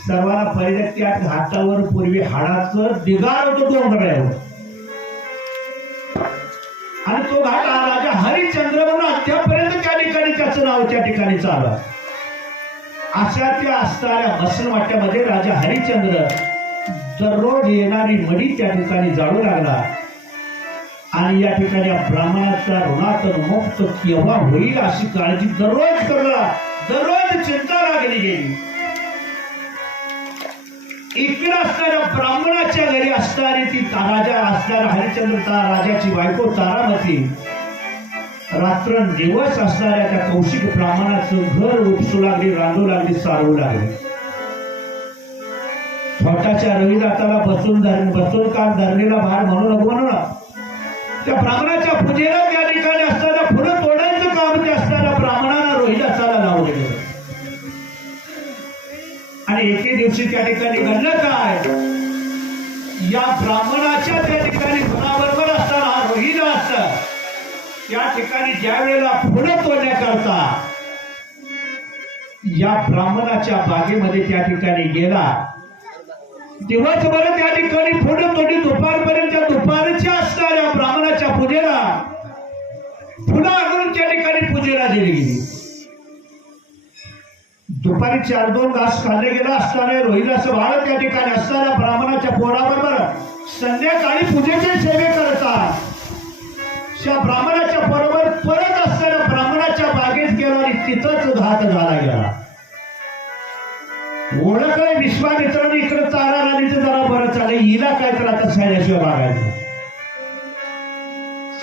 सर्वांना परिचय त्या घाटावर पूर्वी हाडाचं दिगार होतो डोंगरावर आणि तो घाट राजा हरिश्चंद्र म्हणून अद्यापर्यंत त्या ठिकाणी त्याचं नाव त्या ठिकाणी चालू आहे. अशा त्या असणाऱ्या मसन वाट्यामध्ये राजा हरिश्चंद्र दररोज येणारी मडी त्या ठिकाणी जाळू लागला. आणि या ठिकाणी या ब्राह्मणाचा ऋणातून मुक्त केव्हा होईल अशी काळजी दररोज करला. दररोज चिंता लागली गेली. इकडे असणाऱ्या ब्राह्मणाच्या घरी असणारी ती राजा असणाऱ्या हरिश्चंद्र राजाची बायको तारामती रात्रंदिवस असणाऱ्या त्या कौशिक ब्राह्मणाचं घर उपसू लागली, रांधू लागली, सारवू लागली. छोट्याच्या रविदाताला बसून काम धरणीला भार म्हणू नको म्हणून त्या ब्राह्मणाच्या पूजेला त्या ठिकाणी असताना फुलं तोडायचं काम ते असताना ब्राह्मणाला रोहिदासाला लावलं गेलं. आणि एके दिवशी त्या ठिकाणी घडलं काय, या ब्राह्मणाच्या त्या ठिकाणी फुलाबरोबर असताना रोहिदास या ठिकाणी ज्या वेळेला फुलं तोडण्याकरता या ब्राह्मणाच्या बागेमध्ये त्या ठिकाणी गेला. दिवसभर त्या ठिकाणी फुलं तोडली. दुपारपर्यंत त्या दुपारच्या असणाऱ्या ब्राह्मणाच्या पूजेला फुलं आणून त्या ठिकाणी पूजेला दिली गेली. दुपारी 4-2 घास खाल्ले गेला असताना रोहिदास बाळ त्या ठिकाणी असताना ब्राह्मणाच्या पोराबरोबर संध्याकाळी पूजेचे सेवे करतात. त्या ब्राह्मणाच्या बरोबर परत असताना ब्राह्मणाच्या बागेत गेला आणि तिथंच घात झाला गेला. ओळखलं विश्वामित्राने इकडे चारा राणीचं जरा बरं चालेल, हिला काय तर आता सांगण्याशिवाय बागायचं.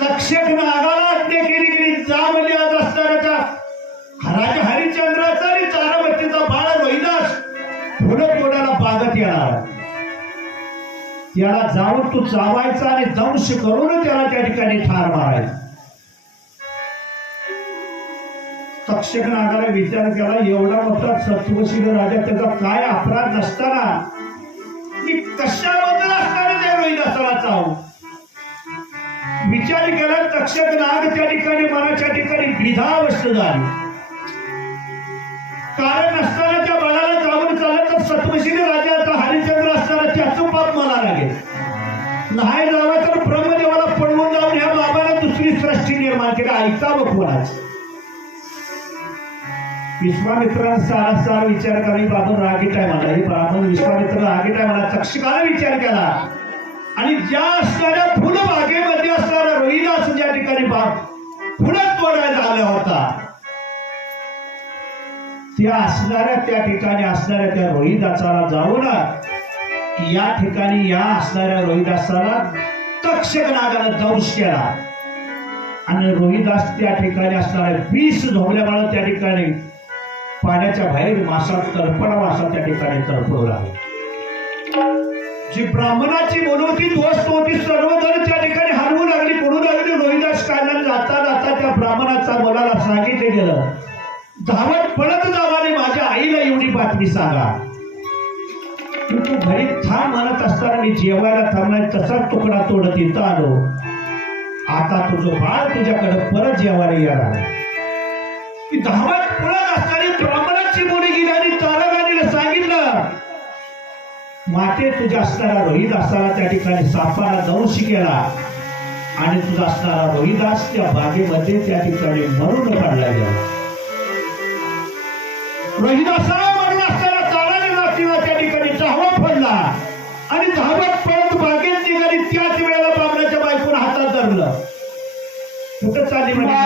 तक्षक नागाला आज्ञा केली गेली, जा म्हणजे आज असताना राजा हरिश्चंद्राचा आणि तारामतीचा बाळ रोहिदास फुलं तोडायला बागत येणार. त्याला जाऊन तू चावायचा आणि दंश करून त्याला त्या ठिकाणी ठार मारायचा. तक्षक नागाला विचार केला, एवढा मोठा सत्वशील राजा त्याचा काय अपराध नसताना मी कशाबद्दल असताना त्या रोहिदासाला चावू. विचार केला. तक्षक नाग त्या ठिकाणी मनाच्या ठिकाणी द्विधावस्थ झाली. कारण नसताना त्या बाळाला जाऊन चालत तर सत्वशील राजा हरिश्चंद्र असताना त्याचं पाप मला लागेल. नाही जावं तर ब्रह्मदेवाला पळवून जाऊन ह्या बाबाला दुसरी सृष्टी निर्माण केली. ऐकावं कोणाच. विश्वामित्रांनी सारा विचार करा, बाबा रागीट आहे मला. हे ब्राह्मण विश्वामित्र रागीट आहे मला. तक्षकाला विचार केला आणि ज्या असणाऱ्या फुलबागेमध्ये असणारा रोहिदास ज्या ठिकाणी फुलं तोडायला आला होता त्या ठिकाणी असणाऱ्या त्या रोहिदासाला जाऊन या ठिकाणी या असणाऱ्या रोहिदासाला तक्षक नागानं दंश केला आणि रोहिदास त्या ठिकाणी असणारे 20 झोंबल्यामुळे त्या ठिकाणी पाण्याच्या बाहेर मासा तर्पण मासा त्या ठिकाणी तर्पणू लागला. जी ब्राह्मणाची मनोती दोस्त होती सर्वजण त्या ठिकाणी हरवू लागली, पडू लागली. रोहिदास कायला जाता जाता त्या ब्राह्मणाचा मुलाला सांगितले गेलं, धावत पळत जावाने माझ्या आईला एवढी बातमी सांगा. तू घरी छान म्हणत असताना मी जेवायला थांबणार तसाच तुकडा तोडत इथं आलो. आता तुझं बाळ तुझ्याकडे परत जेवायला येणार. की धावत पळत असताना ब्राह्मणाची मुली गेली आणि ताराराणीला सांगितलं, माते तुझ्या असणारा रोहिदासाला त्या ठिकाणी सापाला दंश केला आणि तुझा असणारा रोहिदास त्या बागेमध्ये त्या ठिकाणी मरून पडला गेला. रोहिदासाला मरण असताना ताराराणीला किंवा त्या ठिकाणी धावा पडला आणि धावत पळत बागेत निघाली. त्याच वेळेला बाबराच्या बायकोनं हातात धरलं. कुठं चालली म्हणजे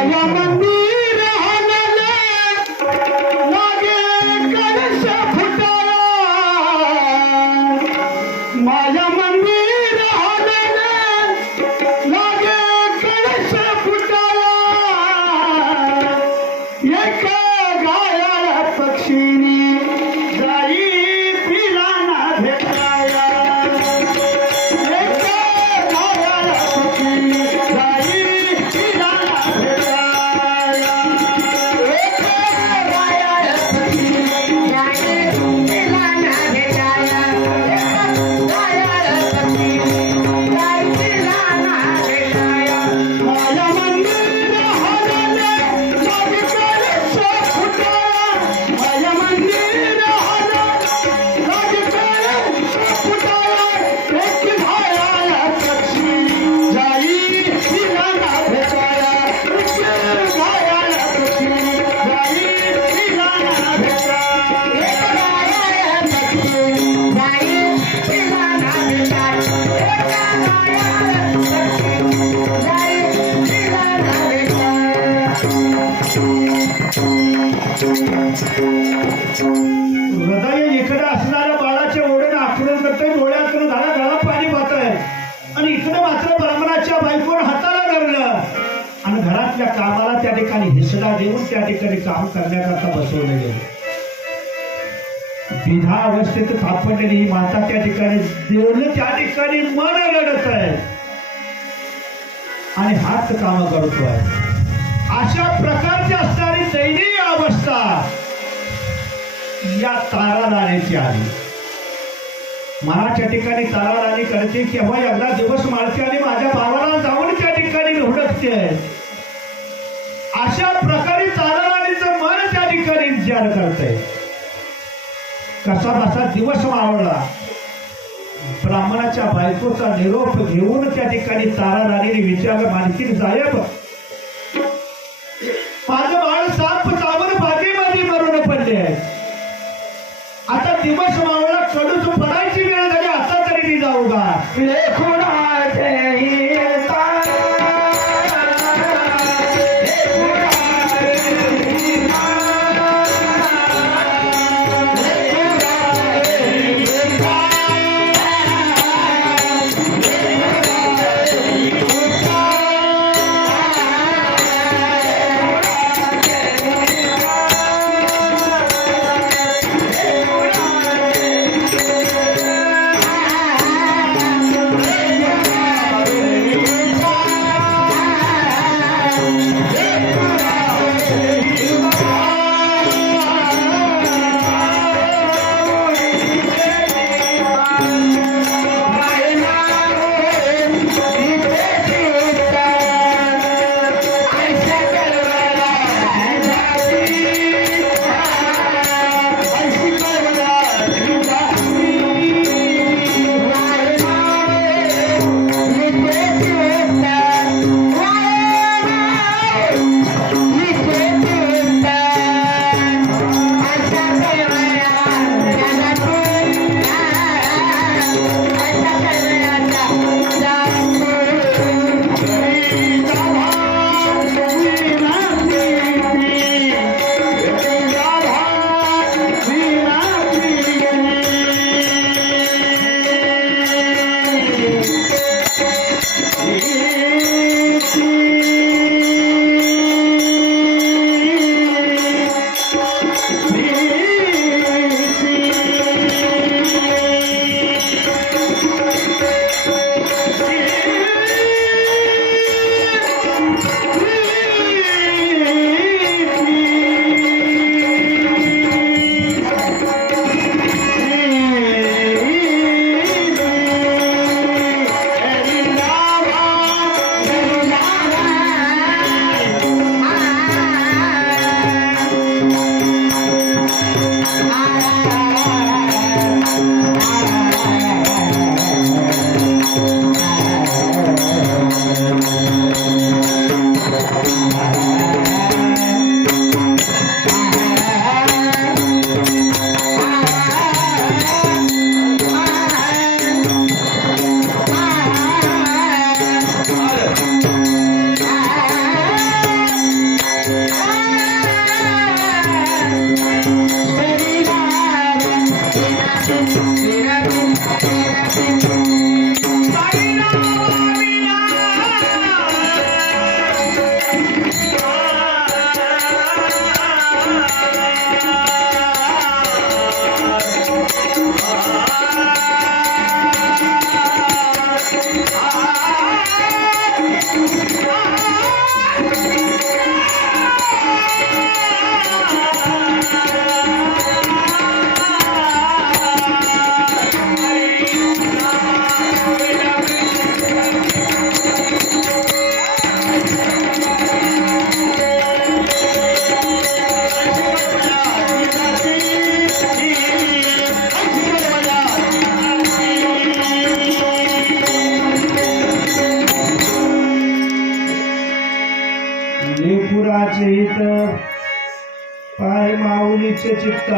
हृदय इकडे असणाऱ्या बाळाच्या ओढ्याने आखडून करतोय, डोळ्यातून घाला घाला पाणी पाहत आहे. आणि इकडे मात्र ब्राह्मणाच्या बायकोनं हाताला धरलं आणि घरातल्या कामाला त्या ठिकाणी हिस्सा देऊन त्या ठिकाणी काम करण्याकरता बसवलं गेलं. बिधा अवस्थेत थापडलेली ही माता त्या ठिकाणी देवलं त्या ठिकाणी मन रडत आहे आणि हात काम करतोय. अशा प्रकारची असणारी दैनीय अवस्था या ताराराणीची आली. मनाच्या ठिकाणी ताराराणी करते केव्हा एकदा दिवस माळते आणि माझ्या भावाला जाऊन त्या ठिकाणी हुडकते. अशा प्रकारे ताराराणीचं मन त्या ठिकाणी विचार करते. कसा बसा दिवस मावळला. ब्राह्मणाच्या बायकोचा निरोप घेऊन त्या ठिकाणी ताराराणीने विचारलं, मालकीन साहेब, माझं बाळ साप चावून बागेमध्ये मरून पडले आहे. आता दिवस मावळा, कडूच पडायची वेळ झाली, आता तरी मी जाऊ का? लेपुराचे हित पाय माऊलीचे चित्त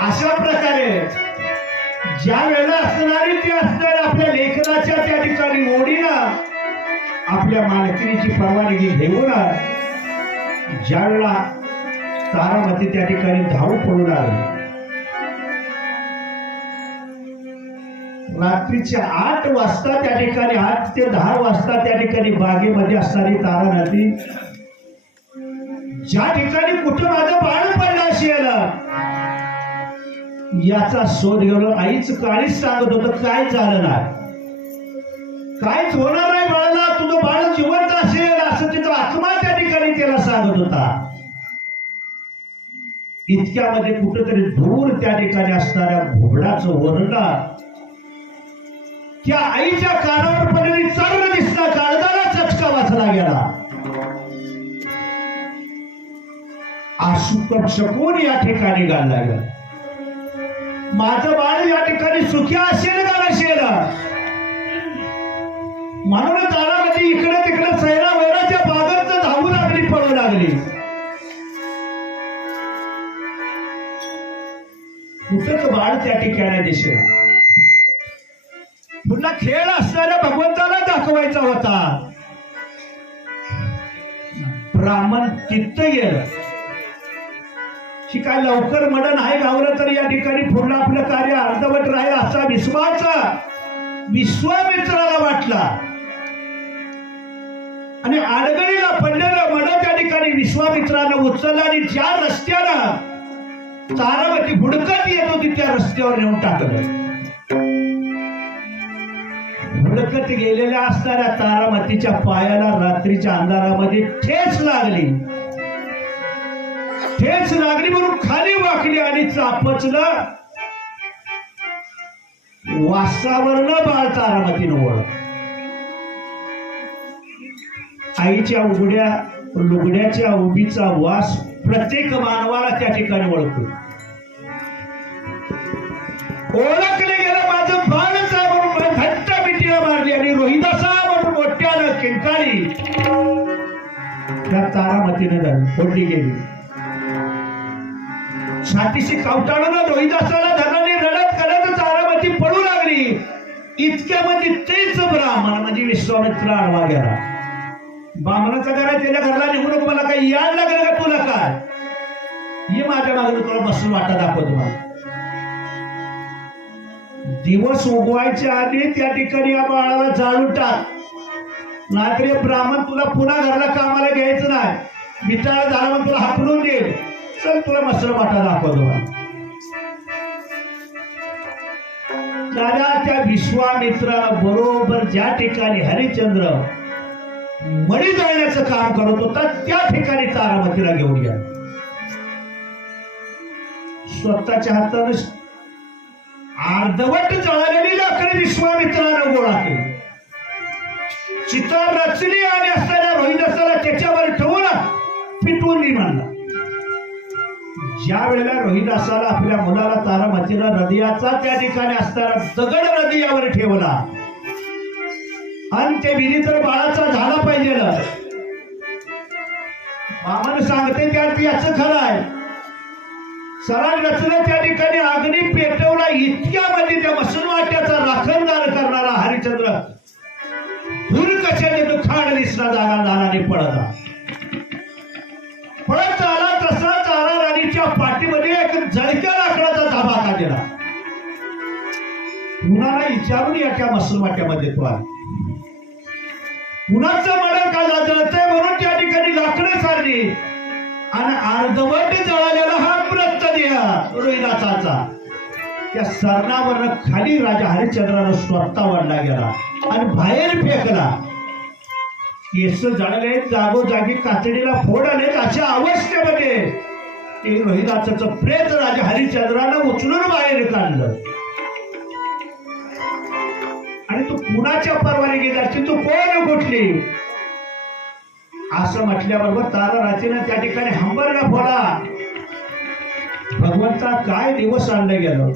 अशा प्रकारे ज्या वेळेला असणारी ती असणार आपल्या लेखनाच्या त्या ठिकाणी ओढीनं आपल्या मालकीची परवानगी घेऊन ज्या वेळेला तारामती त्या ठिकाणी धाव पडू लागली रात्रीच्या 8 वाजता त्या ठिकाणी 8 ते 10 वाजता त्या ठिकाणी बागेमध्ये असणारी तारा नदी ज्या ठिकाणी कुठं माझं बाळ पडलं असेल याचा शोध घेऊन आईच काळीच सांगत होतं काय झालं नाही काहीच होणार नाही बाळाला तुझं बाळ जिवंत असेल असं तिचा आत्मा त्या ठिकाणी त्याला सांगत होता इतक्यामध्ये कुठेतरी दूर त्या ठिकाणी असणाऱ्या घोबडाचं ओरडा त्या आईच्या कानावर पडलेली चर्म दिसला काळजाला चटका वाचला गेला आशुकप शकून या ठिकाणी घालला गेला माझं बाळ या ठिकाणी सुखी असेल का नसेल म्हणून तारामती इकडे तिकडे सैरा वैराच्या बागेत धावू लागली पडू लागली कुठंच बाळ त्या ठिकाणी दिसला पुन्हा खेळ असणाऱ्या भगवंताला दाखवायचा होता ब्राह्मण तिथं गेलं काय लवकर मडण आहे गावलं तर या ठिकाणी पुन्हा आपलं कार्य अर्धवट राहील असा विश्वामित्राला वाटला आणि आडगळीला पडलेलं मडण त्या ठिकाणी विश्वामित्रानं उचललं आणि ज्या रस्त्यानं तारामती हुडकत येत होती त्या रस्त्यावर नेऊन टाकलं हुडकत गेलेल्या असणाऱ्या तारामतीच्या पायाला रात्रीच्या अंधारामध्ये ठेच लागली म्हणून खाली वाकली आणि चापचलं वासावरनं बाळ तारामतीनं ओळख आईच्या लुगड्याच्या उभीचा वास प्रत्येक मानवाला त्या ठिकाणी ओळखतो ओळखले गेलं माझं बाळच आहे म्हणून घट्ट मिठीला मारली आणि रोहिदासा म्हणून मोठ्यानं किंकाळी त्या तारामतीनं ओढली गेली छातीशी कावटाळून रोहिदासाला धरणारी रडत करत तारामती पडू लागली इतक्यामध्ये तेच ब्राह्मण म्हणजे विश्वामित्र आडवा गेला ब्राह्मणाचा घरा त्याच्या घरला निघू नको मला काही याड लागलं का तुला काय ये माझ्या मागे तुला बसून वाटा दाखवतो मला दिवस उगवायच्या आधी त्या ठिकाणी या बाळाला जाळून टाक नाहीतर ब्राह्मण तुला पुन्हा घरला कामाला घ्यायचं नाही मित्राला झाला मग तुला हाकलून देईल चल तुला मस्त वाटा दाखवतो दादा त्या विश्वामित्राला बरोबर ज्या ठिकाणी हरिश्चंद्र मळी जाळण्याचं काम करत होता त्या ठिकाणी तारामतीला घेऊन गेला स्वतःच्या हाताने अर्धवट जळालेली लाकडी विश्वामित्रानं गोळा केली चिता रचली आणि असताना रोहिदासाला त्याच्यावर ठेवून पिटवून म्हणला ज्या वेळेला रोहिदासाला आपल्या मुलाला तारामतीला हृदयाचा त्या ठिकाणी असताना दगड हृदयावर ठेवला आणि ते विधी तर बाळाचा झाला पाहिजे मामानं सांगते त्यात याचं खरं आहे सरळ रचलं त्या ठिकाणी अग्नी पेटवला इतक्यामध्ये त्या मसनवाट्याचा राखणदार करणारा हरिश्चंद्र हुर कशाने तो खाड दिसला जागा झाला पडला पळत आला तसा तारा राणीच्या पाठीमध्ये एक जळक्या लाकडाचा धमाका दिला कुणाला विचारून याच्या मसलमाट्यामध्ये तो आला. कुणाचं मरण का जळतंय म्हणून त्या ठिकाणी लाकडं सारली आणि अर्धवट जळालेला हा मृतदेह रोहिदासाचा त्या सरणावर खाली राजा हरिश्चंद्रानं स्वतः वाढला गेला आणि बाहेर फेकला. केस जळले, जागोजागी कातडीला फोड आले. अशा अवस्थेमध्ये ते रोहिदासाचं प्रेत राजा हरिश्चंद्रानं उचलून बाहेर काढलं. आणि तू कुणाच्या परवानगी जायची, तू कोण कुठली असं म्हटल्याबरोबर तारा रात्रीनं त्या ठिकाणी हंबरला फोडा. भगवंता काय दिवस आणलं गेलं.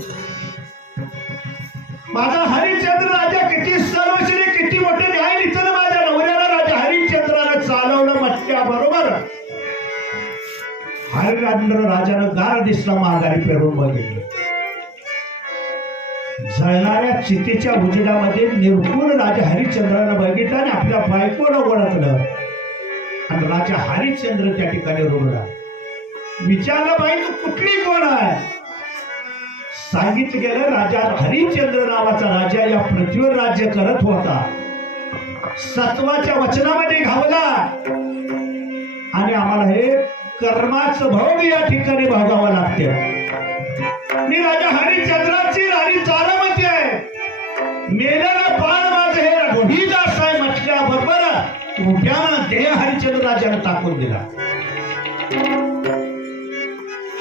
माझा हरिश्चंद्र राजा किती सर्वश्री, किती मोठे न्याय निचन माझ्या नवऱ्याला राजा हरिश्चंद्रानं चालवलं म्हटल्याबरोबर हरिश्चंद्र राजानं गार दिसला माघारी फिरून बघितलं. जळणाऱ्या चितेच्या उजेडामध्ये निर्गुण राजा हरिश्चंद्रानं बघितलं आणि आपल्या बायकोला ओळखलं. आणि राजा हरिश्चंद्र त्या ठिकाणी रुळला. विचारलं, बाई तू कुठली कोण आहे? सांगितलं गेलं, राजा हरिश्चंद्र नावाचा राजा या पृथ्वीवर राज्य करत होता. सत्वाच्या वचनामध्ये घावला आणि आम्हाला हे कर्माचं भोग या ठिकाणी भागावं लागते. मी राजा हरिश्चंद्राची राणी चारामती आहे. मेलेला बाळ माझं हे रोहिदास आहे म्हटल्याबरोबर उभ्यानं देह हरिश्चंद्र राजानं टाकून दिला.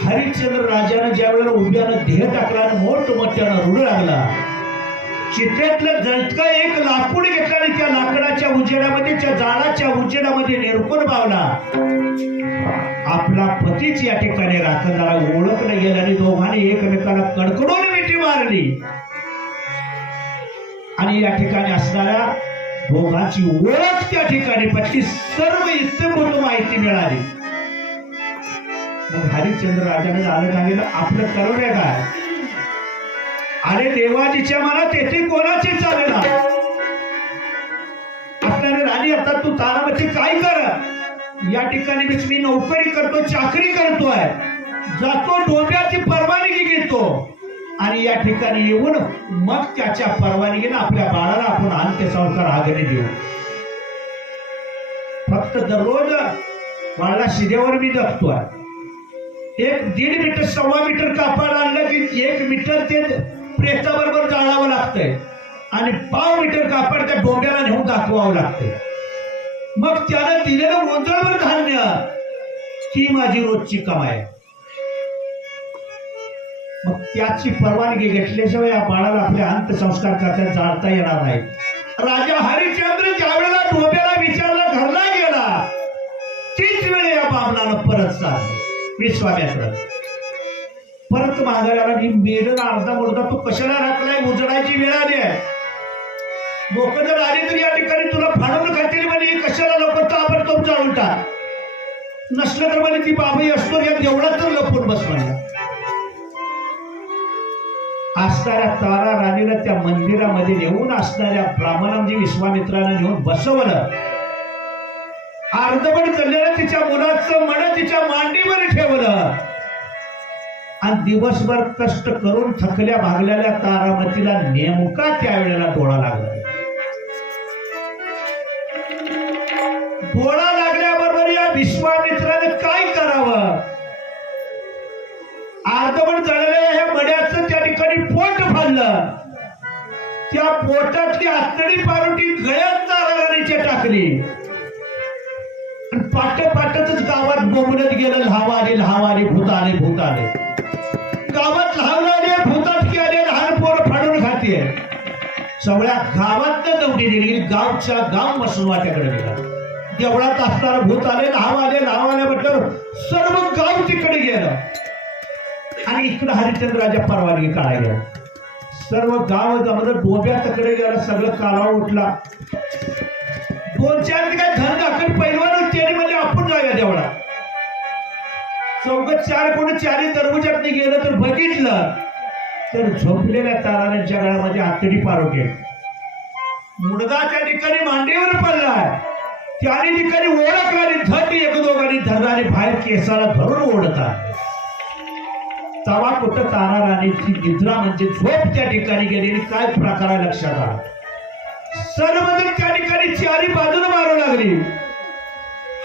हरिश्चंद्र राजानं ज्या वेळेला उभ्यानं देह टाकला आणि मोठमोठ्यानं रुडू लागला. चित्रेतलं जळतं एक लाकूड घेतलं आणि त्या लाकडाच्या उजेडामध्ये, त्या जाळाच्या उजेडामध्ये निरखून पावला. आपला पतीच या ठिकाणी राखणारा ओळखलं गेलं आणि दोघांनी एकमेकाला कडकडून मिठी मारली. आणि या ठिकाणी असणाऱ्या दोघांची ओळख त्या ठिकाणी पटली. सर्व इत्यंभूत माहिती मिळाली. मग हरिश्चंद्र राजाने झालं सांगितलं, आपलं करूया काय? अरे देवाजीच्या मनात येथे कोणाची चालेल. आपल्याला राणी, आता तू तारामती काय कर? या ठिकाणी मी नोकरी करतो, चाकरी करतोय, जातो, डोंब्याची परवानगी घेतो आणि या ठिकाणी येऊन मग त्याच्या परवानगीने आपल्या बाळाला आपण अंत्यसंस्कार आग्ने देऊ. फक्त दररोज बाळाला शिद्यावर मी जगतोय. 1-1.5 मीटर 1.25 मीटर कापड आणलं की 1 मीटर ते प्रेताबरोबर जाळावं लागतंय आणि 1/2 मीटर कापड त्या डोंब्याला नेऊन दाखवावं लागतंय. मग त्यानं दिलेलं ओझळभर धान्य ती माझी रोजची कमाई. मग त्याची परवानगी घेतल्याशिवाय या बाळाला आपले अंत्यसंस्कार करता जाळता येणार नाही. राजा हरिश्चंद्र ज्यावेळेला डोंब्याला विचारला घरला गेला, तीच वेळे या बामणानं परत चाललं. विश्वामित्र परत माघारी आला. मेलं अर्धा मुलगा तू कशाला राखलाय? उजडायची वेळ आली आहे. लोक जर आली तर या ठिकाणी तुला फाडून खातील म्हणे. कशाला लोक ताबडतोब जाळून टाक. नसलं तर म्हणे ती बाबाई असतो या देवळात तर लपून बस म्हणला. असणाऱ्या तारा राणीला त्या मंदिरामध्ये नेऊन असणाऱ्या ब्राह्मणांनी विश्वामित्रानं नेऊन बसवलं. अर्धवट चाललेलं तिच्या मुलाचं मड तिच्या मांडीवर ठेवलं आणि दिवसभर कष्ट करून थकल्या भागलेल्या तारामतीला नेमका त्यावेळेला डोळा लागला. डोळा लागल्याबरोबर या विश्वामित्राने काय करावं? अर्धवट जळलेल्या ह्या मड्याचं त्या ठिकाणी पोट फाडलं. त्या पोटातली आतडी पारुटी गळ्यात ताराराणीच्या टाकली. पाटच गावात बोंबलत गेलं, लहावाले भूत आले. गावात लहावले भूताटकी आले, लहान पोरं फाडून खाते. सगळ्या गावात दौडी दिली. गावच्या गाव मसनवाट्याकडे गेला. देवळात असणारं भूत आले, लहावाले म्हटलं सर्व गाव तिकडे गेलं आणि इकडं हरिश्चंद्राच्या परवानगी काढायला सर्व गाव जमलं. डोब्याकडे गेला. सगळं कालाव उठला. 2-4 काय धन दाखल पैलवान त्याने म्हणजे आपण जाऊया देवळात. 4 कोणी 4 दरवाजात गेलं तर बघितलं तर झोपलेल्या ताराने जगामध्ये आतडी पारोटे. मुलगा त्या ठिकाणी मांडीवर पडलाय. त्याने ठिकाणी ओळखला आणि धड 1-2 धरला आणि बाहेर केसाला धरून ओढतात. तवा कुठं तारा राणीची निद्रा म्हणजे झोप त्या ठिकाणी गेलेली काय प्रकार आहे लक्षात आला. सर्वजण त्या ठिकाणी चारी बाजूला मारू लागली.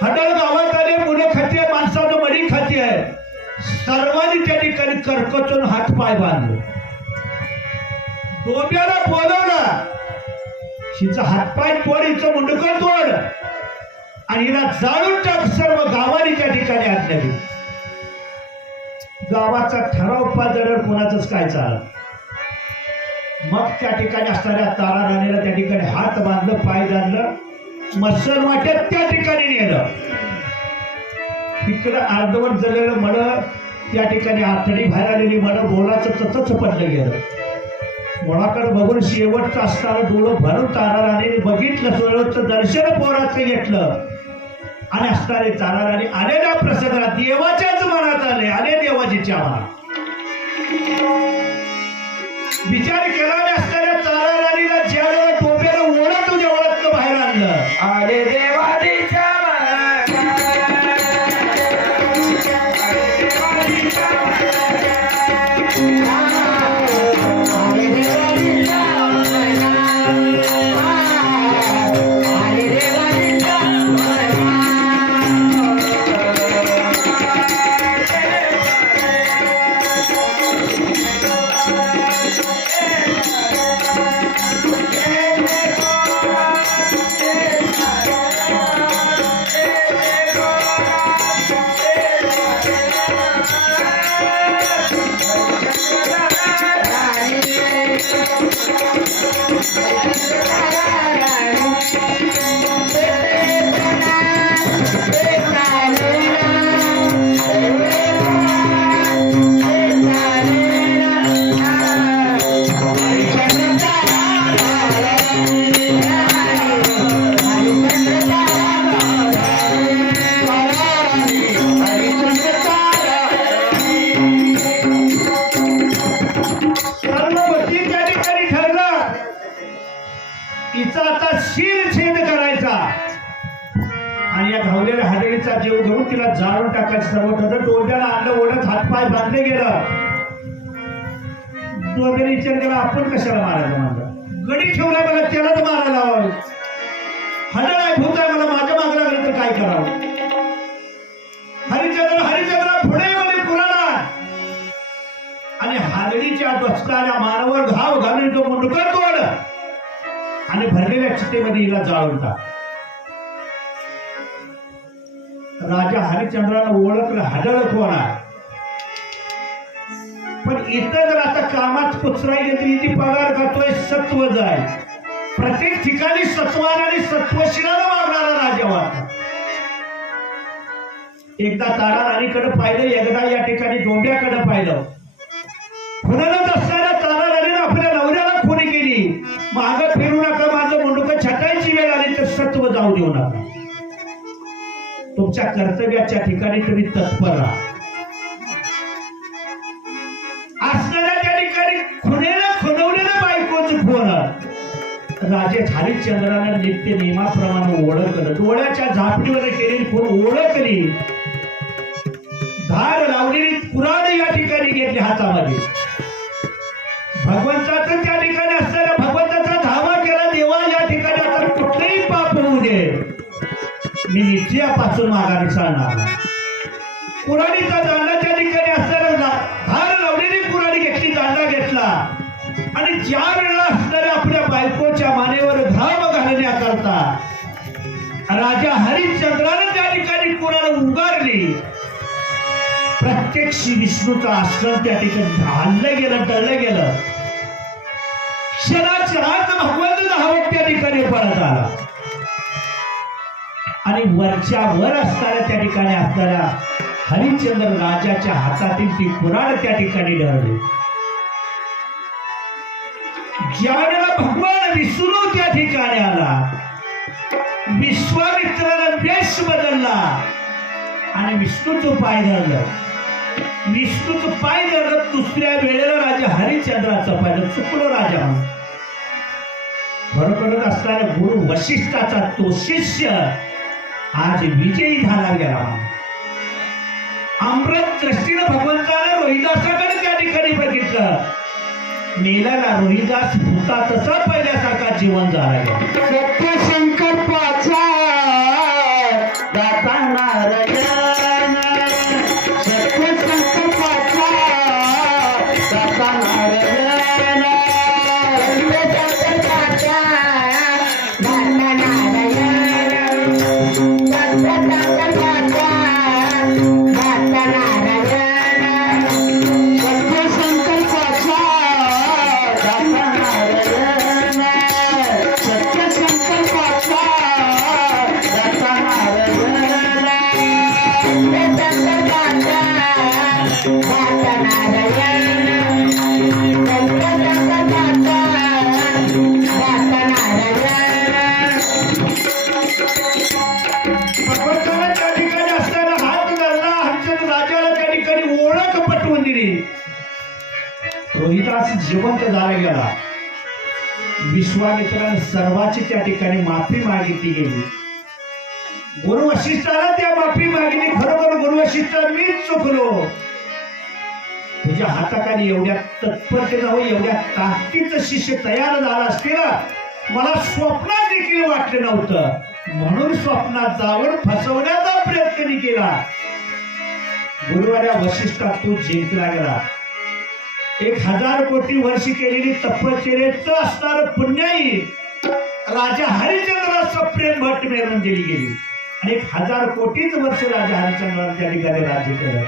हडळ गावात आले, मुलं खाती आहे, माणसाचं मडी खाती आहे. सर्वांनी त्या ठिकाणी करकचून हातपाय बांधले. डोब्याला बोलवला, हिचा हातपाय तोड, हिचं मुंडकं तोड आणि हिला जाळून टाक. सर्व गावाने त्या ठिकाणी आज्ञा दिली. गावाचा ठराव पाजल्यावर कोणाचंच काय चाललं. मग त्या ठिकाणी असणाऱ्या तारा राणीला त्या ठिकाणी हात बांधलं, पाय बांधलं, मसल वाट्यात त्या ठिकाणी नेलं. तिकडं अर्धवट जळलेलं मड, त्या ठिकाणी आतडी बाहेर आलेली मड, बोलाचं तसंच पडलं गेलं. मुळाकडे बघून शेवटचं असताना डोळं भरून तारा राणीने बघितलं, शेवटचं दर्शन पोराचं घेतलं आणि असणारे तारा राणी आलेल्या प्रसंगात देवाच्याच मनात आले. आले देवाजीच्या मनात. विचार केला असणाऱ्या तारा राणीला ज्यावेळेला टोप्याला ओढत तुझ्या ओळख बाहेर आणलं. आले देवाजीच्या जीव घेऊन तिला जाळून टाकायचं. सर्व डोब्याला आणलं, ओढत हातपाय बांधले गेलं. डोब्याने विचार केला, आपण कशाला मारायला माझा गडी ठेवलाय, मला त्यालाच मारायला हवं. हडळ आहे, भूत आहे, मला माझ्या मागे लागलं तर काय करावं. हरिचंद्र पुढे म्हणे पुराणा आणि हालडीच्या डोसकाल्या मानावर घाव घालून तो मुंडकं तोड आणि भरलेल्या चितेमध्ये हिला जाळून टाक. राजा हरिश्चंद्राला ओळखलं, हडळ कोण आहे. पण इथं जर आता कामात कुचराई घेतली, ती पगार खातोय, सत्व जाय. प्रत्येक ठिकाणी सत्वान आणि सत्वशीलाला वागणारा राजा होता. एकदा तारा राणीकडे पाहिलं, एकदा या ठिकाणी डोंब्याकडे पाहिलं. खुनाला असणाऱ्या तारा राणीने आपल्या नवऱ्याला खुनी केली. मागं फिरू नका, माझं मुंडकं छटायची वेळ आली तर सत्व जाऊ देऊ नका. तुमच्या कर्तव्याच्या ठिकाणी तुम्ही तत्पर राहा. असणाऱ्या त्या ठिकाणी खुनवलेलं बायकोचं फोन राजे हरिश्चंद्रानं नित्य नियमाप्रमाणे ओळखलं. डोळ्याच्या झापडीवर केलेली खून ओळखली. धार लावलेली कुऱ्हाड या ठिकाणी घेतली हातामध्ये. भगवंताचं त्या ठिकाणी असणाऱ्या भगवंताचा धावा केला. देवा या ठिकाणी आता कुठलंही पाप होऊ दे, मी निश्चयापासून माघारी चालणार. कुऱ्हाडीचा दांडा त्या ठिकाणी असणाऱ्या धार लावलेली कुऱ्हाडी घेतली, दांडा घेतला आणि ज्या वेळेला असणाऱ्या आपल्या बायकोच्या मानेवर घाम घालण्याकरता राजा हरिश्चंद्राने त्या ठिकाणी कुऱ्हाड उगारली. प्रत्यक्ष विष्णूचं आश्रम त्या ठिकाणी हल्लं गेलं, टळलं गेलं. क्षणाच्या आत भगवंत धावत त्या ठिकाणी पडत आला आणि वरच्या वर असणाऱ्या त्या ठिकाणी असणाऱ्या हरिश्चंद्र राजाच्या हातातील ती कुऱ्हाड त्या ठिकाणी ढळली. ज्यावेळेला भगवान विष्णू त्या ठिकाणी आला, विश्वामित्रानं वेश बदलला आणि विष्णूचं पाय धरलं. विष्णूचं पाय धरलं. दुसऱ्या वेळेला राजा हरिश्चंद्राचं पाहिलं. चुकलो राजा. बरोबर असणाऱ्या गुरु वशिष्ठाचा तो शिष्य आज विजयी झाला गेला. अमृत दृष्टीनं भगवंतानं रोहिदासाकडे त्या ठिकाणी बघितलं. मेल्याला रोहिदास होता तसा पहिल्यासारखा जीवन झाला. सत्य संकल्पाचा दाता नारायण, सत्य संकल्पाचा दाता नारायण, सत्य संकल्पाचा दाता नारायण, सत्य संकल्पाचा दाता नारायण, सत्य संकल्पाचा दाता नारायण, सत्य संकल्पाचा दाता नारायण, सत्य संकल्पाचा दाता नारायण, सत्य संकल्पाचा दाता नारायण. भगवंताला त्या ठिकाणी असताना हात धरला. हरिश्चंद्र राजाला त्या ठिकाणी ओळख पटवून दिली. रोहिदास जिवंत झाला गेला. विश्वामित्राने सर्वांची त्या ठिकाणी माफी मागितली गेली. गुरु वशिष्ठाला त्या माफी मागितली. खरोखर गुरु वशिष्ठ मीच चुकलो. तुझ्या हाताखाली एवढ्या तत्परतेनं हो, एवढ्या ताकदीचं शिष्य तयार झाला असलेला मला स्वप्नात देखील वाटलं नव्हतं. म्हणून स्वप्नात जाऊन फसवण्याचा प्रयत्न मी केला. गुरुवाऱ्या वशिष्ठा तू जिंकला गेला. 1000 कोटी वर्ष केलेली तपश्चर्येचं असणारं पुण्याई राजा हरिश्चंद्राचं प्रेम भट मिळवून दिली गेली. आणि 1000 कोटीच वर्ष राजा हरिश्चंद्राने त्या ठिकाणी राज्य केलं.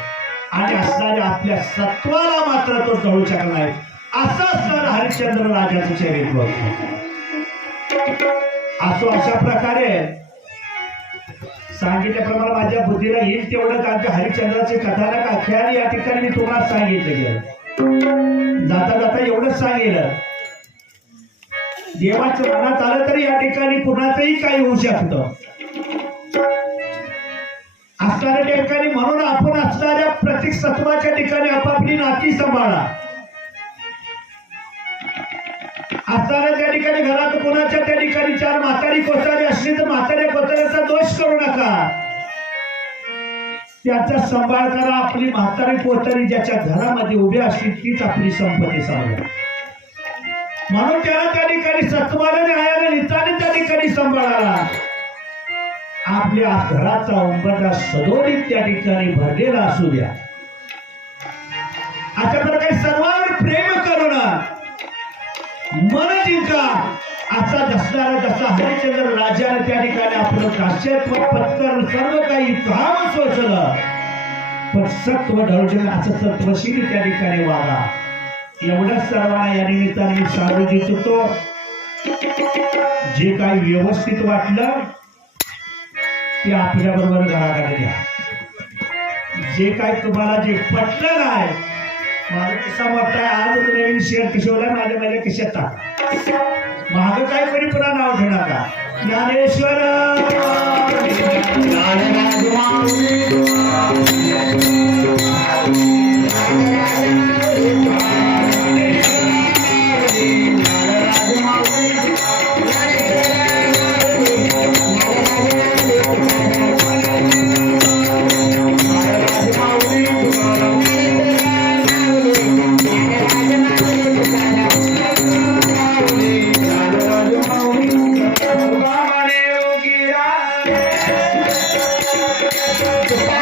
आणि असणाऱ्या आपल्या सत्वाला मात्र तो जळू शकला नाही. असं असणारं हरिश्चंद्र राजाचं चरित्र होतं. असो अशा प्रकारे सांगितल्याप्रमाणे माझ्या बुद्धीला येईल तेवढं आमच्या हरिश्चंद्राचे कथानक आख्यान या ठिकाणी मी तुम्हाला सांगितलं गेलं. जाता जाता एवढंच सांगेल, देवाचं मनात आलं तरी या ठिकाणी कुणाचंही काही होऊ शकतं. असणाऱ्या ठिकाणी म्हणून आपण असणाऱ्या प्रत्येक सत्वाच्या ठिकाणी आपापली नाती सांभाळा. असणाऱ्या त्या ठिकाणी घरात कोणाच्या त्या ठिकाणी 4 म्हातारी कोचारी असली तर म्हाताऱ्या कोचाऱ्याचा दोष करू नका. त्याचा सांभाळ करा. आपली म्हातारी कोचारी ज्याच्या घरामध्ये उभी असली तीच आपली संपत्ती सांभाळा. म्हणून त्याला त्या ठिकाणी सत्वाने न्यायाने निताने त्या ठिकाणी सांभाळाला. आपल्या घराचा उंबरठा सदोदित त्या ठिकाणी भरलेला असू द्या. अशा प्रकारे सर्वांवर प्रेम करून मन जिंका. असा असणारा जसा हरिश्चंद्र राजाने त्या ठिकाणी आपलं दास्यत्व पत्कर सर्व काही काम सोचलं, पण सत्व ढळून असं सत्वशील त्या ठिकाणी वागा. एवढंच सर्वांना या निमित्ताने मी सांगू इच्छितो. जे काही व्यवस्थित वाटलं ते आपल्या बरोबर घराकडे द्या. जे काय तुम्हाला जे पटलं नाही, माझं कसा मोठा आज नवीन शेअर किशोरला माझ्या कशात टाका. माग काय कोणी पुन्हा नाव ठेवू नका. ज्ञानेश्वर Goodbye.